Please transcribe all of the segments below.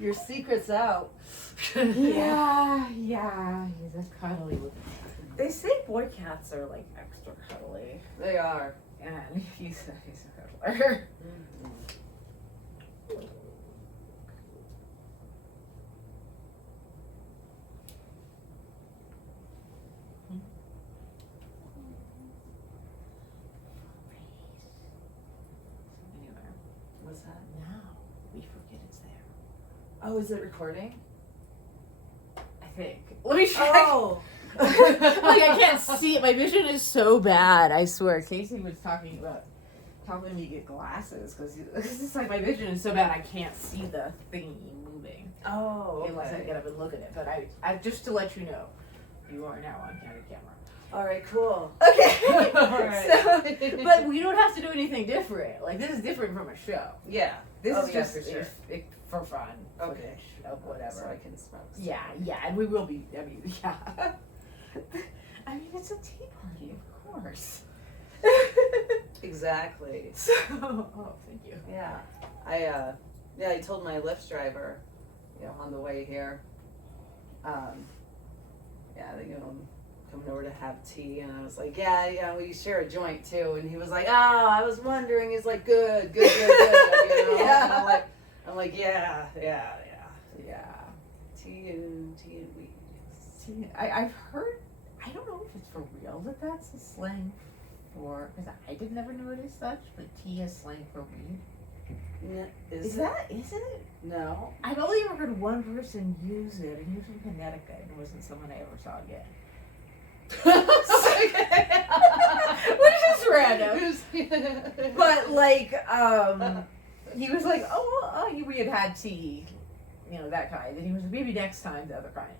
Your secret's out. Yeah, he's a cuddly little. They say boy cats are like extra cuddly. They are. And he's a cuddler. What's that? Now we forget it's there. Oh, is it recording? I think. Let me check. Oh. Like I can't see it. My vision is so bad. I swear. Casey was talking about helping me get glasses because it's like my vision is so bad I can't see the thingy moving. Oh. Okay. Unless I get up and look at it. But I just to let you know, you are now on camera. All right. Cool. Okay. All right. So, but we don't have to do anything different. Like this is different from a show. Yeah. This is yeah, just for sure. for fun. Okay. Footage of whatever. So I can smell. Yeah, and we will be. I mean, yeah. I mean, it's a tea party, of course. Exactly. So, oh, thank you. Yeah. I told my Lyft driver, on the way here, coming over to have tea, and I was like, yeah, we share a joint too, and he was like, oh, I was wondering. He's like, good. Yeah. And I'm like, yeah. Tea and weed. I've heard. I don't know if it's for real that's a slang for, because I did never know it as such, but tea is slang for weed. Is it? No. I've only ever heard one person use it, and he was from Connecticut, and it wasn't someone I ever saw again. Which is random. But like, he was like, we had tea, that kind, and he was like, maybe next time the other kind.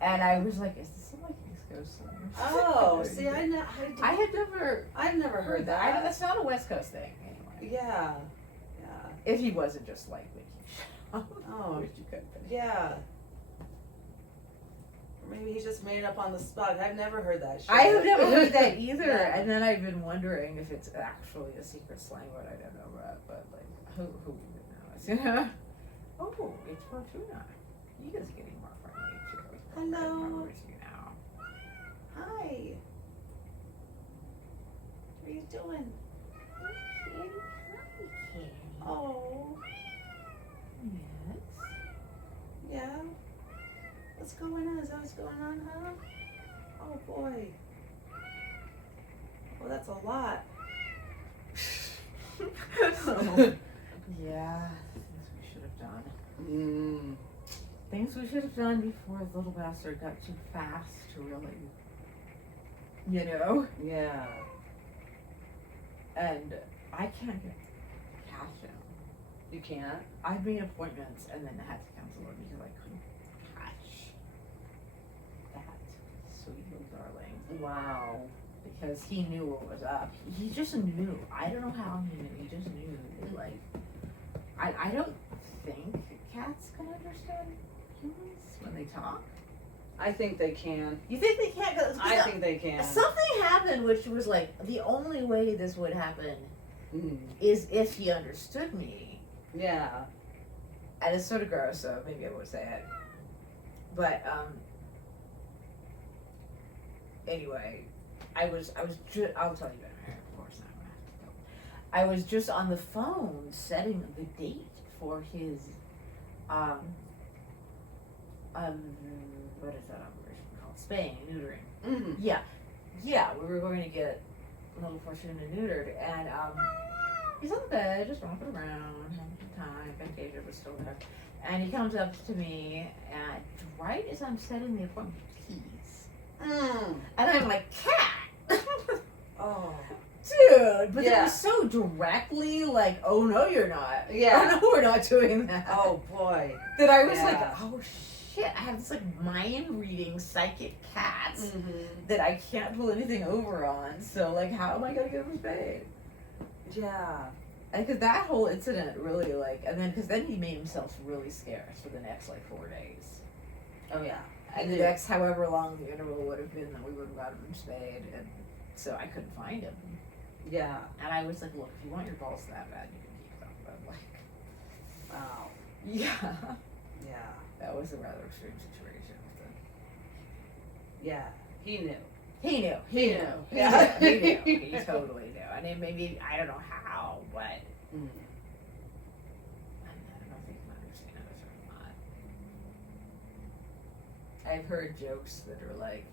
And I was like, is this some like East Coast thing? Oh, see, I've never heard that. That's not a West Coast thing, anyway. Yeah. If he wasn't just like Wiki. Oh, Wish you could. yeah. Or maybe he just made it up on the spot. I've never heard that shit. I have never heard that either, Yeah. and then I've been wondering if it's actually a secret slang word I don't know about, but like, who even knows, Oh, it's Fortuna. He is getting more friendly too. Hello. I remember you now. Hi. What are you doing? Oh. Yes. Yeah. What's going on? Is that what's going on, huh? Oh boy. Well, that's a lot. Yeah, things we should have done. Mm. Things we should have done before the little bastard got too fast to really, Yeah. And I can't get cash him. You can't? I've made appointments and then I had to cancel them because I couldn't catch that sweet little darling. Wow. Because he knew what was up. He just knew. I don't know how he knew. He just knew. Like, I don't think cats can understand humans when they talk. I think they can. You think they can't? I think they can. Something happened which was like, the only way this would happen is if he understood me. Yeah. And it's sort of gross, so maybe I won't say it. But, anyway, I'll tell you about it, of course not. I was just on the phone setting the date for his, what is that operation called? Spaying and neutering. Mm-hmm. Yeah, we were going to get little Fortuna neutered, and he's on the bed, just romping around, having a good time. Fantasia was still there, and he comes up to me, and right as I'm setting the appointment, keys, and I'm like, cat. Oh. Dude, but Yeah. it was so directly like, oh no, you're not. Yeah. Oh no, we're not doing that. Oh boy. That I was Yeah. like, oh shit, I have this like mind reading psychic cat that I can't pull anything over on. So like, how am I gonna get him paid? Yeah. And because that whole incident really like, and then because then he made himself really scarce for the next like 4 days. Oh yeah. And the next however long the interval would have been that we would have got him spayed, and so I couldn't find him. Yeah. And I was like, look, if you want your balls that bad, you can keep them. But like, Wow. yeah. Yeah. That was a rather extreme situation. Yeah. He knew. He knew. Yeah. He knew. He totally knew. I mean, maybe, I don't know how, but I don't know if he can understand us or not. I've heard jokes that are like,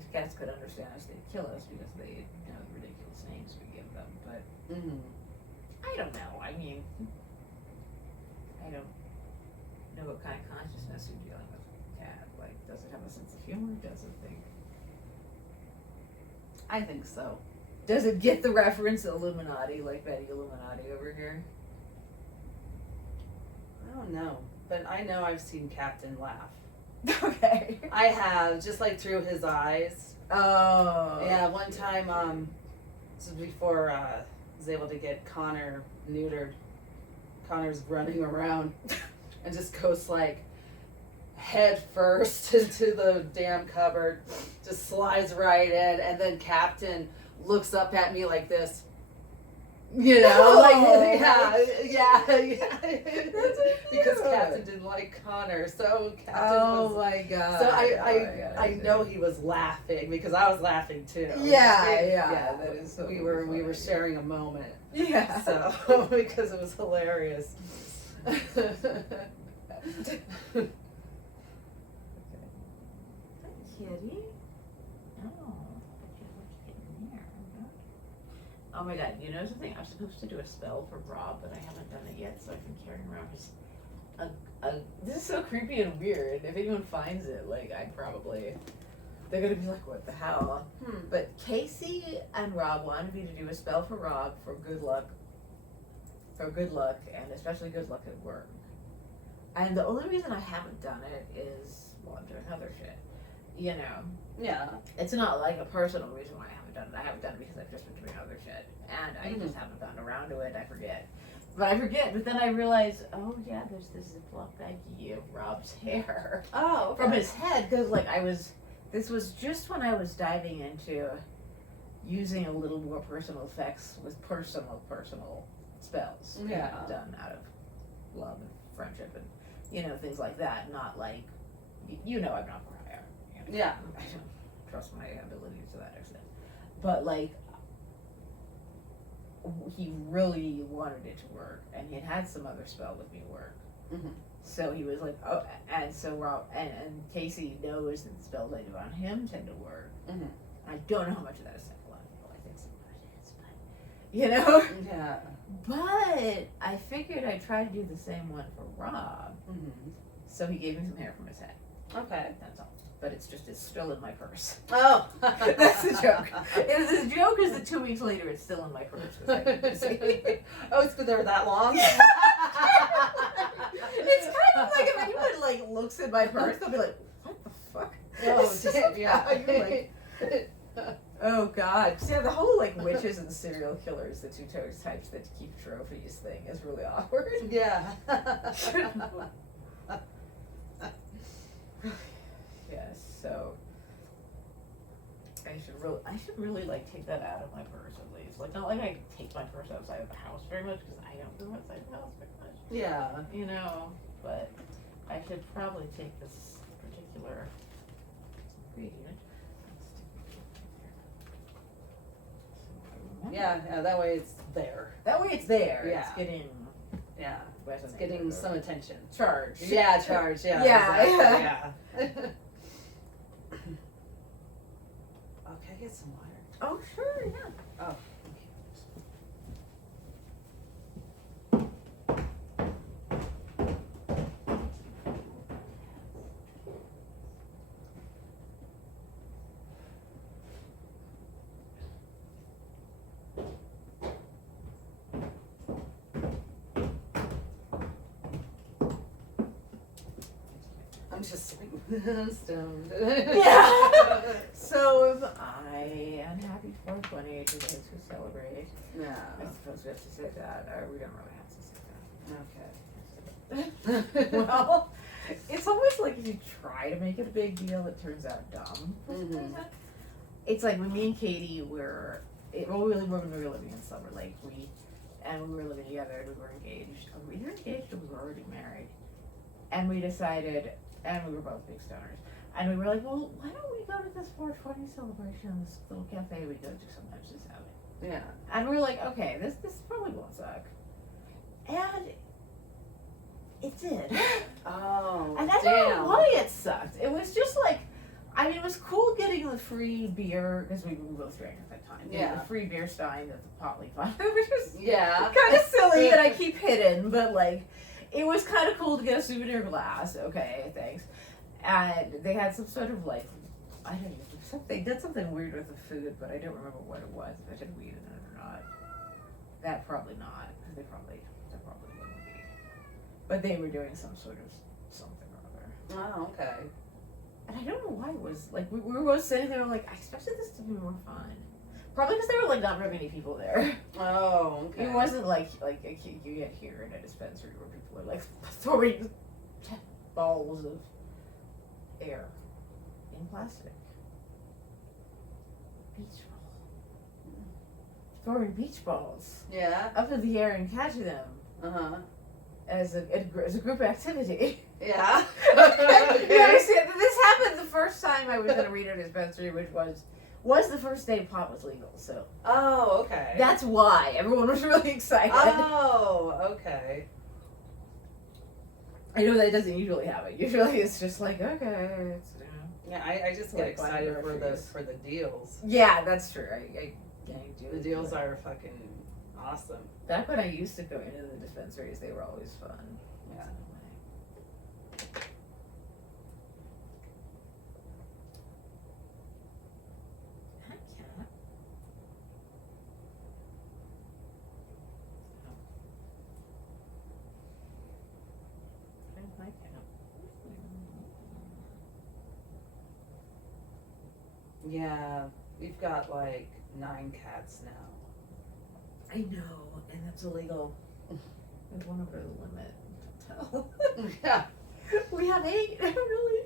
if cats could understand us, they'd kill us because they know the ridiculous names we give them. But I don't know. I mean, I don't know what kind of consciousness you're dealing with a cat. Like, does it have a sense of humor? Does it think? I think so. Does it get the reference Illuminati, like Betty Illuminati over here? I don't know. But I know I've seen Captain laugh. Okay. I have, just like through his eyes. Oh. Yeah, one time, this was before I was able to get Connor neutered. Connor's running around and just goes like head first into the damn cupboard, just slides right in, and then Captain looks up at me like this. You know, like, yeah. Because Captain didn't like Connor, so Captain was... Oh my god. So I know he was laughing, because I was laughing too. Yeah. That is so we were sharing a moment. Yeah. So, because it was hilarious. Kitty? Oh my god, you know something? I'm supposed to do a spell for Rob, but I haven't done it yet, so I've been carrying around his... this is so creepy and weird. If anyone finds it, like, they're gonna be like, what the hell? But Casey and Rob wanted me to do a spell for Rob for good luck, and especially good luck at work. And the only reason I haven't done it is, well, I'm doing other shit. You know? Yeah. It's not like a personal reason why I haven't done it. I haven't done it because I've just been doing other shit. And I just haven't gotten around to it. I forget. But then I realize, oh yeah, there's this Ziploc baggie of Rob's hair. Oh, okay. From his head, because like this was just when I was diving into using a little more personal effects with personal spells. Yeah. Done out of love and friendship and, things like that. Not like, I'm not prior. Yeah. I don't trust my abilities to that extent. But like, he really wanted it to work, and he had some other spell with me work. So he was like, oh, and so Rob and Casey knows that the spells I do on him tend to work. I don't know how much of that is psychological. I think some of it is, but Yeah. But I figured I'd try to do the same one for Rob. So he gave me some hair from his head. Okay. That's all. But it's still in my purse. Oh. That's the joke. The joke is that 2 weeks later it's still in my purse. Oh, it's been there that long? It's kind of like if anyone like looks at my purse, they'll be like, what the fuck? Oh, damn, yeah. You're like, oh god. Yeah, the whole like witches and serial killers, the two types that keep trophies thing is really awkward. Yeah. Yes, so I should really like take that out of my purse at least. Like, not like I take my purse outside of the house very much, because I don't go outside the house very much. Yeah. But I should probably take this particular ingredient. Yeah, that way it's there. That way it's there. Yeah. It's getting It's getting some attention. Charge. Yeah, charge. Yeah. Yeah. Exactly, yeah. Oh, can I get some water? Oh, sure, yeah. Oh. I'm just stoned. Yeah. So I am happy 420 to those who celebrate. Yeah. I suppose we have to say that. We don't really have to say that. Okay. Well, it's almost like if you try to make it a big deal, it turns out dumb. It's like when me and Katie were living in Silver Lake, we were living together and we were engaged. We were either engaged or we were already married. And we decided, and we were both big stoners, and we were like, well, why don't we go to this 420 celebration, this little cafe we go to sometimes just have it. Yeah. And we were like, okay, this probably won't suck. And it did. Oh, And I don't know why it sucked. It was just like, I mean, it was cool getting the free beer, because we both drank at that time. Yeah. The free beer stein at the pot leaf vodka, which was Yeah. kind of silly and I keep hidden, but like, it was kind of cool to get a souvenir glass. Okay, thanks. And they had some sort of like, I don't know, they did something weird with the food, but I don't remember what it was, if it had weed in it or not. That probably not, because they probably wouldn't be. But they were doing some sort of something or other. Oh, okay. And I don't know why it was, like, we were both sitting there like, I expected this to be more fun. Probably because there were, like, not very many people there. Oh, okay. It wasn't like you get here in a dispensary where people are, like, throwing balls of air in plastic. Beach ball. Throwing beach balls Yeah. up in the air and catching them Uh-huh. as a group activity. Yeah. Yeah, see, this happened the first time I was in a Reno dispensary, which was the first day pot was legal. So Oh, okay. that's why everyone was really excited. Oh, okay. I know that doesn't usually happen. Usually it's just like, okay, it's, Yeah, I just get Like excited for the groceries. deals. yeah, that's true. I do. The deals are fucking awesome. Back when I used to go into the dispensaries, they were always fun. Yeah. Hi, cat. There's my cat. Yeah, we've got like 9 cats now. I know, and that's illegal. There's one over the limit. Yeah. We have 8, really?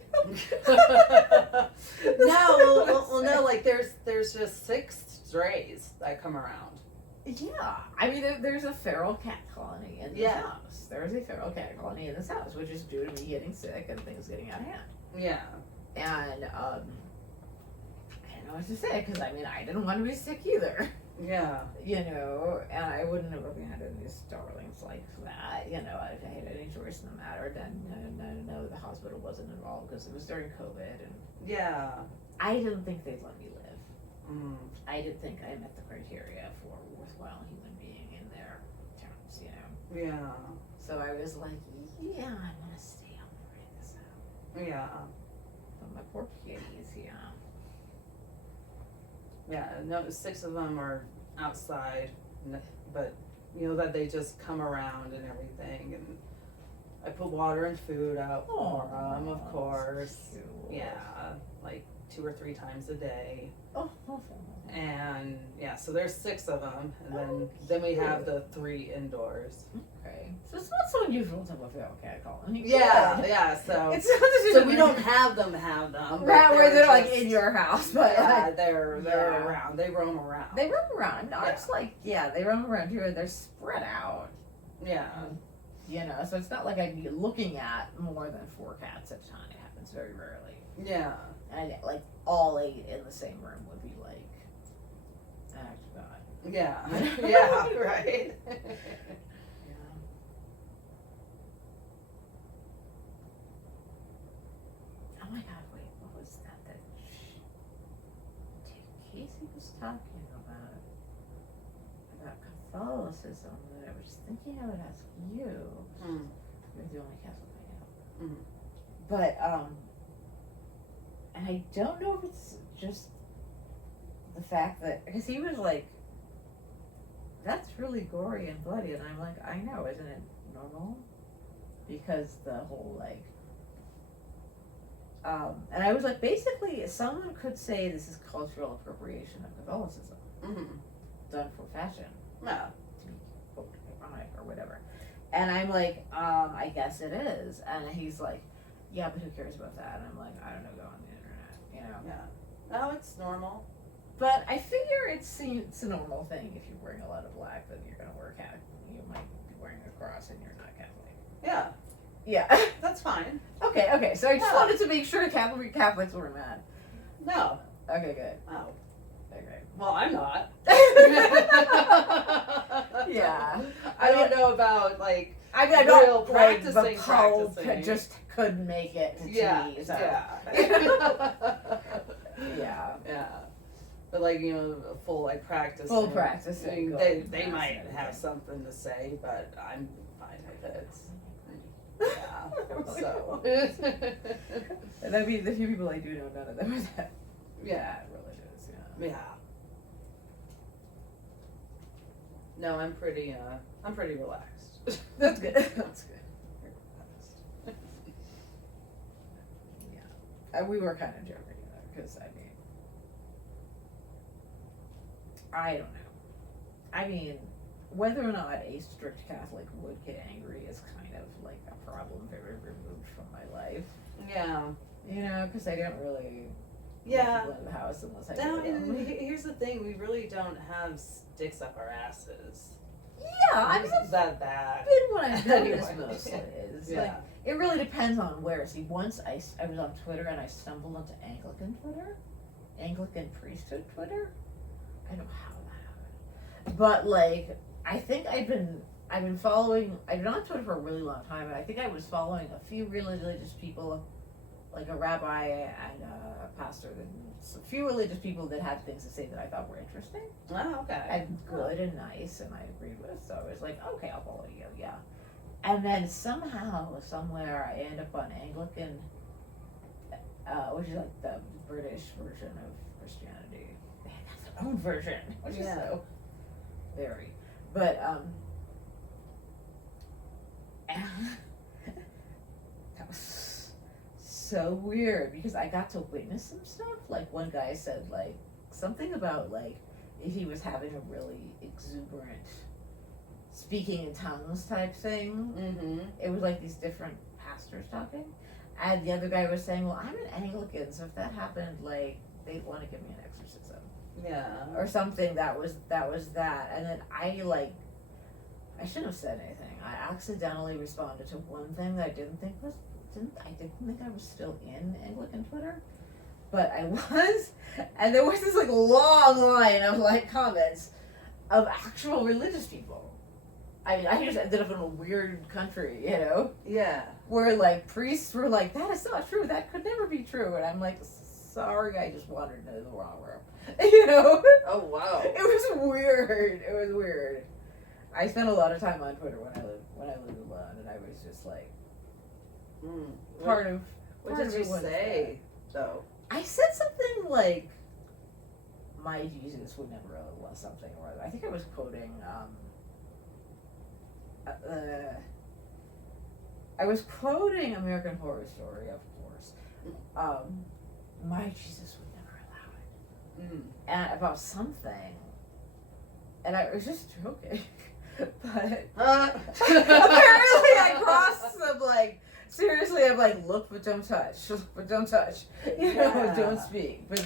No, well, no, like there's just 6 strays that come around. Yeah, I mean, there's a feral cat colony in this house. There's a feral cat colony in this house, which is due to me getting sick and things getting out of hand. Yeah. And, I don't know what to say, because, I mean, I didn't want to be sick either. Yeah. You know, and I wouldn't have abandoned these darlings like that. You know, if I had any choice in the matter, then no, the hospital wasn't involved because it was during COVID, and Yeah. I didn't think they'd let me live. Mm. I didn't think I met the criteria for a worthwhile human being in their terms, you know. Yeah. So I was like, yeah, I'm gonna stay home and write this out. Yeah. But my poor kitties, yeah. Yeah. No, 6 of them are outside, but you know that they just come around and everything, and I put water and food out for them, of course. Yeah, like 2 or 3 times a day. Oh. And yeah, so there's 6 of them, and then we have the 3 indoors. Okay. So it's not so unusual to have a feral cat colony. Yeah, Good. yeah. So It's not so we don't have them. But right where they're like just- in your house, but Yeah, like, they're yeah. around. They roam around. they roam around. No, Yeah. it's like they roam around here. They're spread out. Yeah. You know, so it's not like I'd be looking at more than 4 cats at a time. It happens very rarely. Yeah. And like all 8 in the same room would be like, an act of God. Yeah. Yeah. Right. Yeah. Oh my God! Wait, what was that? That Casey was talking about Catholicism. That I was thinking I would ask you. Mm. You're the only Catholic I know. Mm. But and I don't know if it's just the fact that, because he was like, that's really gory and bloody, and I'm like, I know, isn't it normal? Because the whole like, and I was like, basically, someone could say this is cultural appropriation of Catholicism, Mm-hmm. done for fashion, Yeah. to be quote ironic or whatever. And I'm like, I guess it is. And he's like, yeah, but who cares about that? And I'm like, I don't know, go on the internet, you know. Yeah. Oh, it's normal. But I figure it's a normal thing if you're wearing a lot of black that you're gonna wear Catholic. You might be wearing a cross and you're not Catholic. Yeah. Yeah. That's fine. Okay. So I just Yeah. wanted to make sure Catholics weren't mad. No. Okay, good. Oh. Okay. Well, I'm not. Yeah. I don't know about like I mean, I real don't like the practicing. Pope just couldn't make it to Yeah. tea, so. Yeah. Yeah. Yeah. But like, you know, a full like practice. Full practice. I mean, good. they Mass might and have everything. something to say, but I'm fine with it. Yeah. So. And I mean, the few people I do know, none of them are that Yeah. religious. Yeah. No, I'm pretty relaxed. That's good. That's good. Yeah. And we were kind of joking though, because I mean, I don't know. I mean, whether or not a strict Catholic would get angry is kind of like a problem very removed from my life. Yeah. You know, because I don't really Yeah. let people in the house unless I No, go to them. and here's the thing: we really don't have sticks up our asses. Yeah, I mean, It's that bad. been what I've noticed Anyway. mostly is Yeah. like it really depends on where. See, once I was on Twitter and I stumbled onto Anglican priesthood Twitter. I don't know how that happened, but like I think I've been on Twitter for a really long time, and I think I was following a few religious people, like a rabbi and a pastor, and a few religious people that had things to say that I thought were interesting. Oh, okay. And good and nice, and I agreed with. So I was like, okay, I'll follow you, yeah. And then somehow, somewhere, I end up on Anglican, which is like the British version of Christianity. They have their own version, which is so very. But that was so weird because I got to witness some stuff. Like one guy said, like something about like if he was having a really exuberant speaking in tongues type thing. Mm-hmm. It was like these different pastors talking, and the other guy was saying, "Well, I'm an Anglican, so if that happened, like they'd want to give me an exorcism Yeah. or something." That was that, and then I shouldn't have said anything. I accidentally responded to one thing that I didn't think I was still in Anglican Twitter, but I was, and there was this like long line of like comments of actual religious people. I mean, I just ended up in a weird country, you know, Yeah. where like priests were like, "That is not true. That could never be true," and I'm like, "Sorry, I just wandered into the wrong room," you know. Oh wow. It was weird. It was weird. I spent a lot of time on Twitter when I lived alone, and I was just like part of. What part did of you it was say though? I said something like, "My Jesus would never allow something," or other. I think I was quoting. I was quoting American Horror Story, of course. My Jesus would never allow it, and about something, and I was just joking. But apparently I crossed some like seriously I'm like look but don't touch, you know, don't speak. But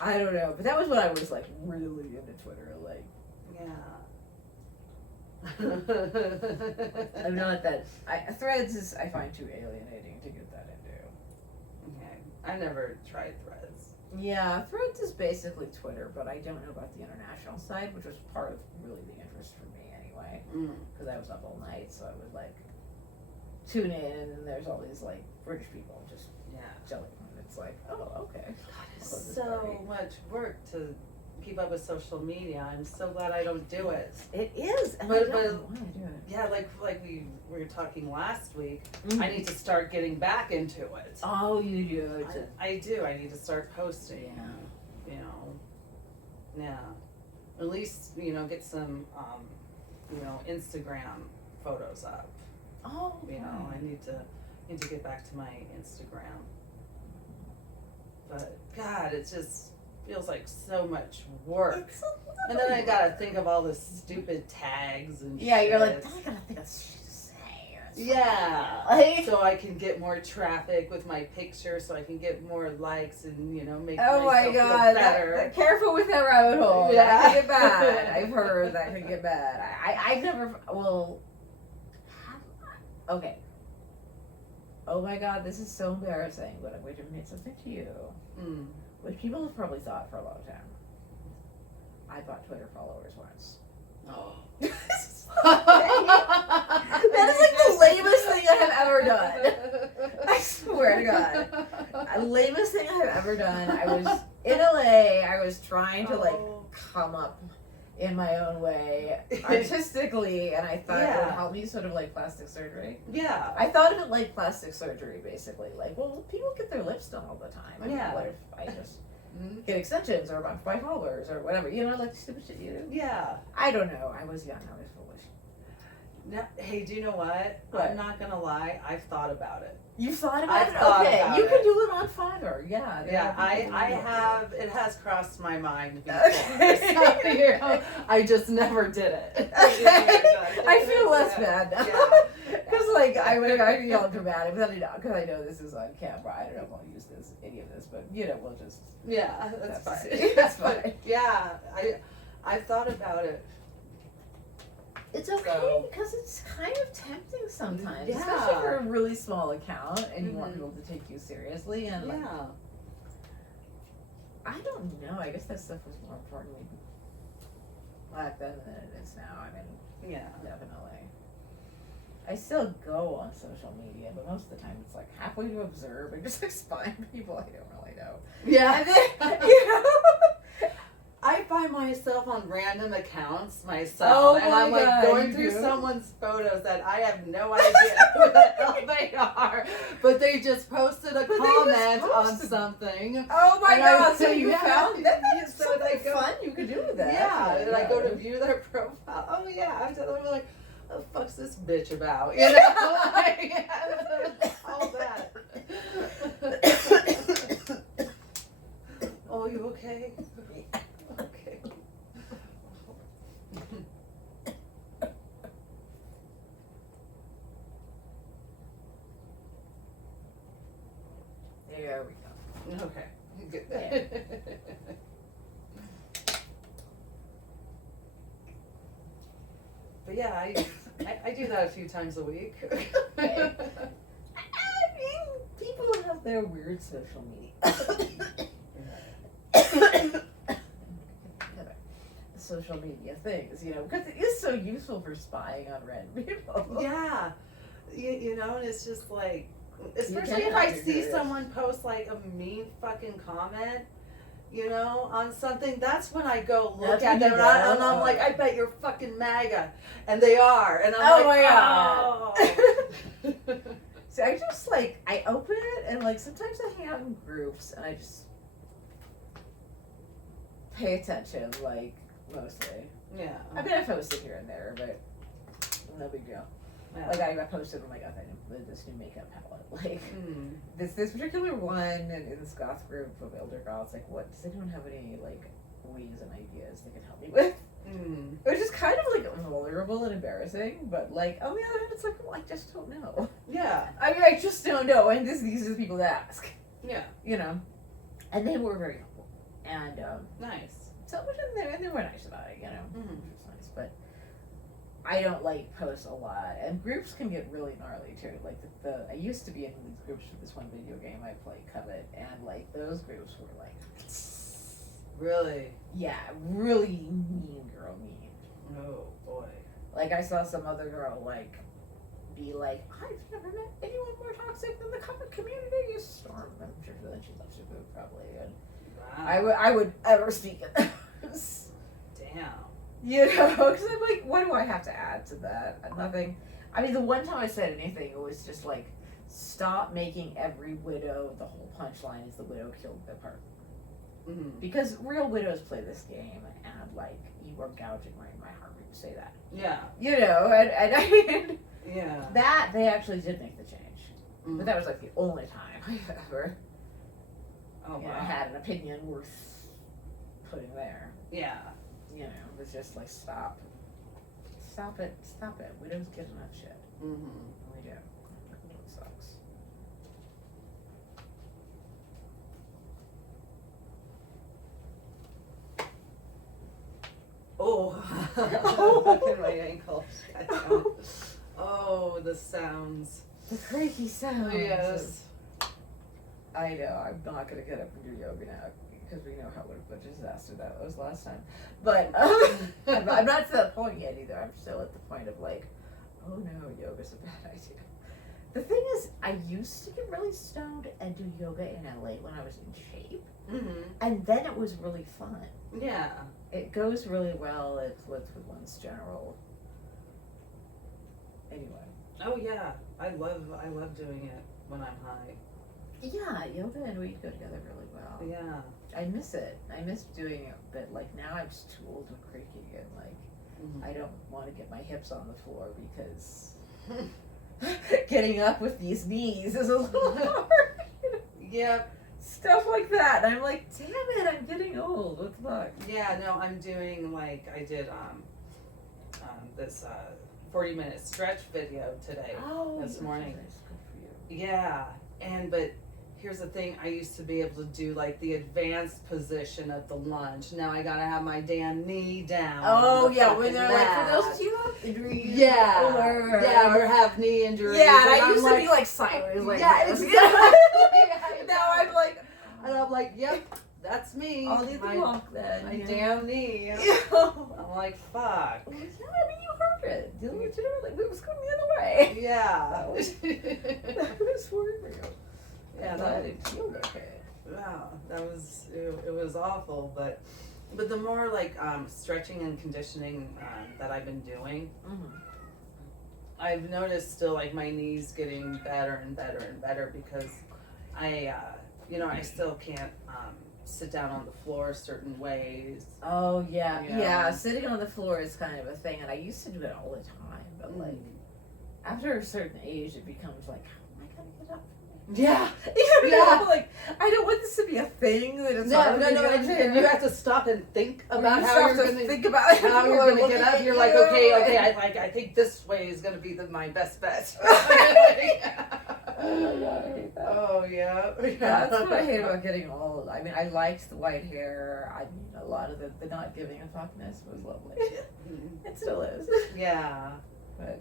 I don't know. But that was when I was like really into Twitter, like I'm not that Threads is I find too alienating to get that into. Okay. I never tried Threads. Yeah, Threads is basically Twitter, but I don't know about the international side, which was part of really the interest for me anyway. Because I was up all night, so I would like tune in, and then there's all these like British people just chilling, and it's like, oh, okay. God, it's so much work to keep up with social media. I'm so glad I don't do it. It is, and But- I don't want to do it. Yeah, like we were talking last week. I need to start getting back into it. Oh, you do. I do. I need to start posting. Yeah. You know. Yeah. At least get some Instagram photos up. Oh. You know, I need to get back to my Instagram. But God, it just feels like so much work. And then I gotta think of all the stupid tags and Yeah, shit. you're like, I gotta think of shit to say. Yeah. Like, So I can get more traffic with my picture, so I can get more likes and make oh my myself God, feel better. careful with that rabbit hole. Yeah. That could get bad. I've heard that could get bad. I've never, okay. oh my god, this is so embarrassing, but I'm going to admit something to you, which people have probably thought for a long time. I bought Twitter followers once. Oh. That is like the lamest thing I have ever done. I swear to God. The lamest thing I have ever done. I was in LA. I was trying to like come up in my own way artistically, and I thought it would help me sort of like plastic surgery. Yeah. I thought of it like plastic surgery, basically. Like, well, people get their lips done all the time. I mean, what if I just get extensions or buy followers or whatever? You know, like stupid shit you do. Yeah. I don't know. I was young. I was foolish. Now, hey, do you know what? I'm not gonna lie. I've thought about it. You thought about it? Thought okay, about you it. can do it on Fiverr. Yeah. Yeah, I have. It has crossed my mind before. So, you know, I just never did it. I feel less bad now. Because like I feel all dramatic, because I know this is on camera. I don't know if I'll use any of this, but you know, we'll just that's fine. That's fine. But, yeah, I thought about it. It's okay because it's kind of tempting sometimes, especially for a really small account, and you want people to take you seriously. And like, I don't know. I guess that stuff was more important back then than it is now. I mean, definitely. I still go on social media, but most of the time it's like halfway to observe and just like spying people I don't really know. Yeah. And then, you know. I find myself on random accounts myself, and I'm like going through someone's photos that I have no idea who the hell they are, but they just posted a comment on something. Oh my god! So you found that? So something fun you could do with that. Yeah, and I go to view their profile. Oh yeah, I'm like, what the fuck's this bitch about? You know, like, all that. Oh, you okay? Okay. There we go. Okay. Good. Yeah. But yeah, I do that a few times a week. Okay. I mean, people have their weird social media. Social media things, you know, because it is so useful for spying on random people. Yeah, you know, and it's just like, especially if I see someone post like a mean fucking comment, you know, on something, that's when I go look at them and I'm like, I bet you're fucking MAGA, and they are, and I'm oh. So I just like, I open it and like sometimes I hang out in groups and I just pay attention, like, mostly. Yeah. I mean, I posted here and there, but no big deal. Yeah. Like, I posted, oh my god, this new makeup palette. Like, this particular one in this goth group of elder goths, like, what, does anyone have any, like, ways and ideas they can help me with? Which is kind of, like, vulnerable and embarrassing, but, like, on the other hand, it's like, well, I just don't know. Yeah. I mean, I just don't know, and these are the people to ask. Yeah. You know? And they were very helpful. And, nice. So, and they were nice about it, you know, which was nice, but I don't, like, post a lot, and groups can get really gnarly, too, like, I used to be in these groups for this one video game I play, Covet, and, like, those groups were, like, really? Yeah, really mean girl mean. Oh, boy. Like, I saw some other girl, like, be like, I've never met anyone more toxic than the Covet community, Storm, I'm sure that she loves your group, probably, and I would ever speak it. Damn. You know, because I'm like, what do I have to add to that? Nothing. I mean, the one time I said anything, it was just like, stop making every widow, the whole punchline is the widow killed their partner. Because real widows play this game, and like, you are gouging right in my heart when you say that. Yeah. You know, and I mean, yeah. That, they actually did make the change. But that was like the only time I've ever had an opinion worth putting there. Yeah. You know, it was just like, stop it. We don't get enough shit. We do. It sucks. Oh, look at my ankle. Oh, the sounds. The creaky sounds. Yes. I know, I'm not gonna get up and do yoga now because we know how what a disaster that was last time. But I'm not to that point yet either. I'm still at the point of like, oh no, yoga's a bad idea. The thing is, I used to get really stoned and do yoga in LA when I was in shape, and then it was really fun. Yeah. It goes really well with one's general. Anyway. Oh yeah, I love doing it when I'm high. Yeah, yoga and weed go together really well. Yeah. I miss it. I miss doing it, but like now I'm just too old and creaky and like I don't want to get my hips on the floor because getting up with these knees is a little hard. Yep. Stuff like that. And I'm like, damn it, I'm getting old. What the fuck? Yeah, no, I'm doing like I did this 40-minute stretch video today. This morning. That's good for you. Yeah, but here's the thing, I used to be able to do like the advanced position of the lunge. Now I gotta have my damn knee down. Oh yeah, when fucking they're like, for those of you who have injuries, or have knee injuries. Yeah, and I I'm used like, to be like sideways, like yeah, this. exactly. Now I'm like, and I'm like, yep, that's me. I'll need the walk then. My damn knee. I'm like, fuck. Yeah, I mean, you heard it. Like, it was going the other way. Yeah. That was for real. Yeah, that didn't feel okay. Wow, it was awful, but the more like stretching and conditioning that I've been doing, I've noticed still like my knees getting better and better and better because I still can't sit down on the floor certain ways. Oh yeah, sitting on the floor is kind of a thing, and I used to do it all the time, but like after a certain age, it becomes like, how am I gonna get up? Yeah. You know, like I don't want this to be a thing that it's hard and you have to stop and think about how you're going to think about how you're going to get up. You're like, okay, I think this way is going to be my best bet. Oh my god, I hate that. Oh yeah. That's what I hate about getting old. I mean, I liked the white hair. I mean, a lot of the not giving a fuckness was lovely. It still is. Yeah. But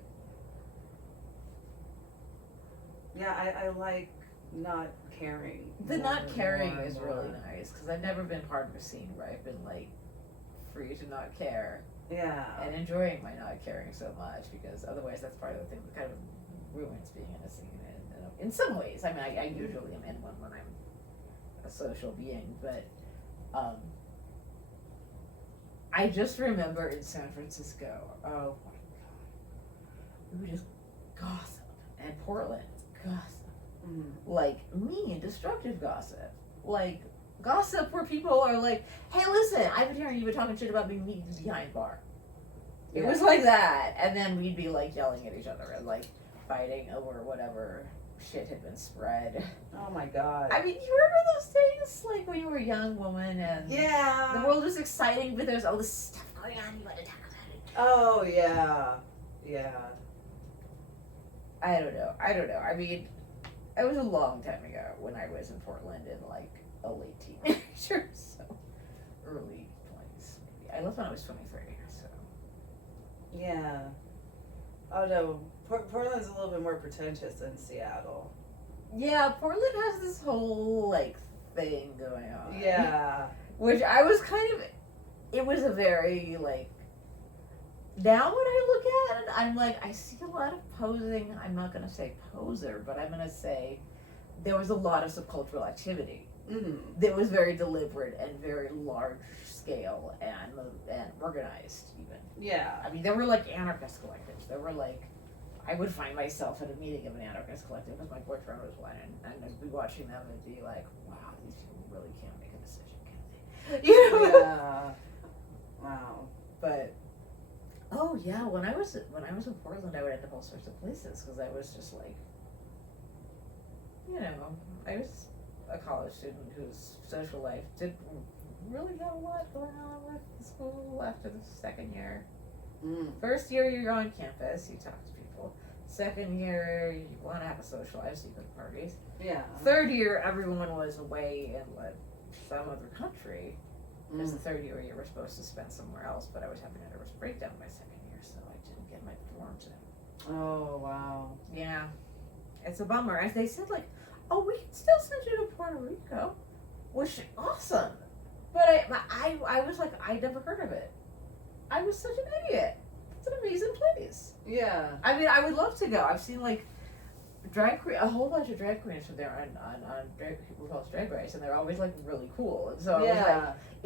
yeah, I like not caring. The not caring is really nice because I've never been part of a scene where I've been like free to not care. Yeah. And enjoying my not caring so much because otherwise that's part of the thing that kind of ruins being in a scene. And in some ways, I mean, I usually am in one when I'm a social being, but I just remember in San Francisco, oh my god, we would just gossip, and Portland, gossip. Like mean, destructive gossip. Like gossip where people are like, hey listen, I've been hearing you've been talking shit about me behind bar. It was like that. And then we'd be like yelling at each other and like fighting over whatever shit had been spread. Oh my god. I mean, you remember those days? Like when you were a young woman and the world was exciting, but there's all this stuff going on, you want to talk about it. Oh yeah. Yeah. I don't know. I mean, it was a long time ago when I was in Portland in like a late teenager, so early 20s maybe. I left when I was 23, so. Yeah. Oh no, Portland's a little bit more pretentious than Seattle. Yeah, Portland has this whole like thing going on. Yeah. Which I was kind of, it was a very like, now when I look at it, I'm like, I see a lot of posing. I'm not going to say poser, but I'm going to say there was a lot of subcultural activity. That was very deliberate and very large scale and organized even. Yeah. I mean, there were like anarchist collectives. There were like, I would find myself at a meeting of an anarchist collective because my boyfriend was one, and I'd be watching them and be like, wow, these people really can't make a decision, can they? You know? Yeah. Wow. But oh yeah, when I was in Portland, I would end up all sorts of places because I was just like, you know, I was a college student whose social life didn't really have a lot going on with the school after the second year. First year, you're on campus, you talk to people. Second year, you want to have a social life, so you go to parties. Yeah. Third year, everyone was away in some other country. Because the third year, you were supposed to spend somewhere else, but I was having a nervous breakdown my second year, so I didn't get my dorms in. Oh wow. Yeah. it's a bummer. As they said, like, oh, we can still send you to Puerto Rico, which is awesome. But I was like, I never heard of it. I was such an idiot. It's an amazing place. Yeah. I mean, I would love to go. I've seen like a whole bunch of drag queens from there on RuPaul's Drag Race, and they're always like really cool. And so I was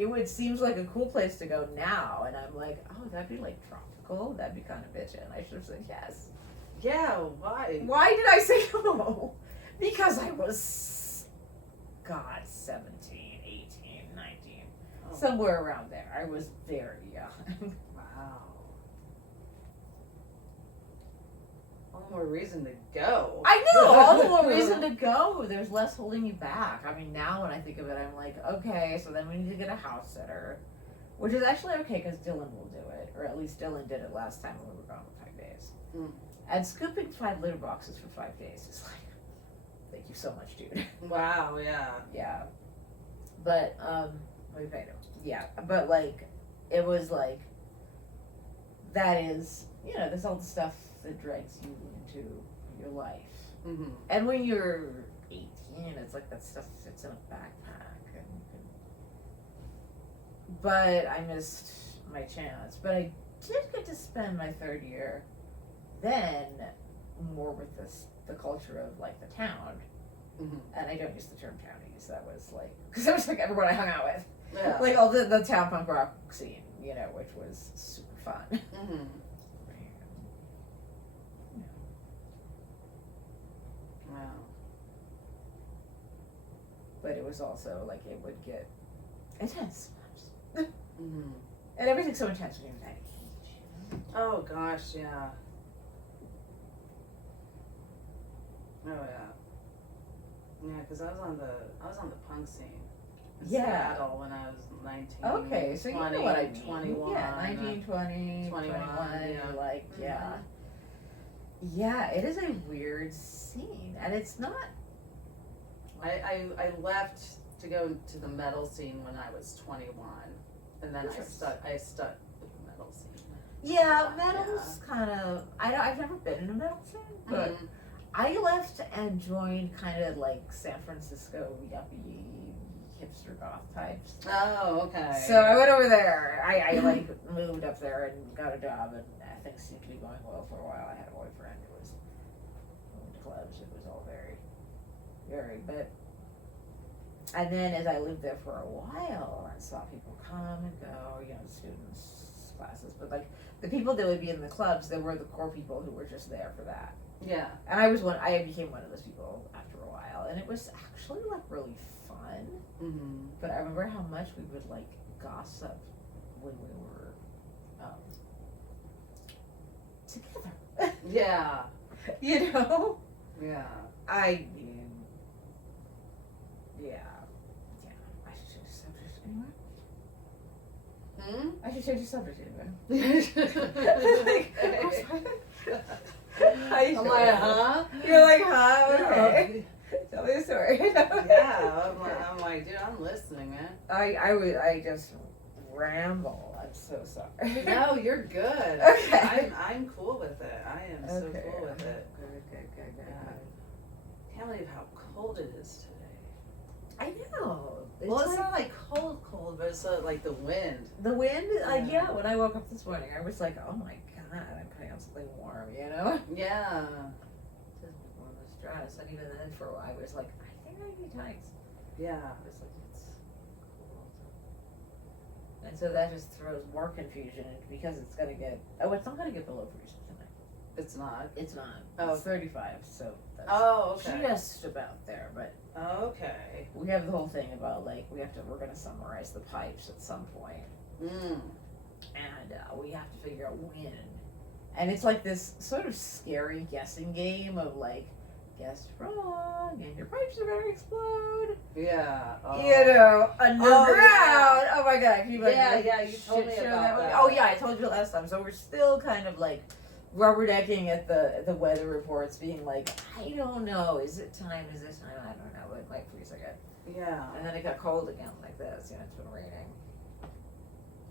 like, it seems like a cool place to go now, and I'm like, oh, that'd be like tropical. That'd be kind of bitchin'. I should have said yes. Yeah. Why? Why did I say no? Because I was, God, 17, 18, 19, somewhere around there. I was very young. Wow. All the more reason to go. I know, all the more reason to go. There's less holding you back. I mean, now when I think of it, I'm like, okay, so then we need to get a house sitter, which is actually okay because Dylan will do it, or at least Dylan did it last time when we were gone for 5 days. Mm. And scooping 5 litter boxes for 5 days is like, thank you so much, dude. Wow, yeah. Yeah. But, what do you think? Yeah, but like, it was like, that is, you know, there's all the stuff that drags you into your life. Mm-hmm. And when you're 18, it's like that stuff fits in a backpack. But I missed my chance. But I did get to spend my 3rd year then more with the culture of like the town. Mm-hmm. And I don't use the term townies. That was like, because that was like everyone I hung out with. Yeah. Like all the town punk rock scene, you know, which was super fun. Mm-hmm. Wow. But it was also like it would get intense. Mm-hmm. And everything's so intense when you're that age. Oh gosh, yeah. Oh yeah. Yeah, because I was on the punk scene. In Seattle when I was 19. Okay, so 20, you know what I mean. 21. Yeah, 19, 20, 21, yeah. you're like, Mm-hmm. yeah. Yeah, it is a weird scene. And it's not. I left to go to the metal scene when I was 21. And then I stuck with the metal scene. Yeah, metal's kind of. I've never been in a metal scene, but Mm-hmm. I left and joined kind of like San Francisco yuppie hipster goth types. Oh, okay. So I went over there. I like moved up there and got a job, and things seemed to be going well for a while. I had a boyfriend who was going to clubs. It was all very, very, but. And then as I lived there for a while, I saw people come and go, you know, students, classes, but like the people that would be in the clubs, they were the core people who were just there for that. Yeah. And I became one of those people after a while, and it was actually like really fun. Mm-hmm. But I remember how much we would like gossip when we were together. Yeah. You know? Yeah. I mean, yeah. I should change the subject anyway. Hmm? I should change the subject anyway. I'm like, huh? You're like, huh? Okay. Tell me a story. Yeah, I'm like, dude, I'm listening, man. I just ramble. I'm so sorry. No, you're good. Okay. I'm cool with it. I am so cool with it. Good. Can't believe how cold it is today. I know. It's not like cold, but it's like the wind. The wind, Yeah. when I woke up this morning, I was like, oh my god, I'm putting on something warm, you know? Yeah. Just warm this dress. And even then, for a while, I was like, I think I need tights. Yeah. I was like, it's cold. And so that just throws more confusion because it's going to get, it's not going to get below freezing tonight. It's not. It's not. Oh. It's 35, so that's Okay. just about there, but. Okay. We have the whole thing about like we're gonna summarize the pipes at some point, Mm. and we have to figure out when, and it's like this sort of scary guessing game of like guess wrong and your pipes are gonna explode. Yeah. Oh. You know, underground. yeah. Oh my god! You You told me shit show about that. Oh yeah, I told you last time. So we're still kind of like rubbernecking at the weather reports, being like, I don't know, is it time? Is this time? I don't know. It might freeze again. Yeah. And then it got cold again like this. You know, it's been raining.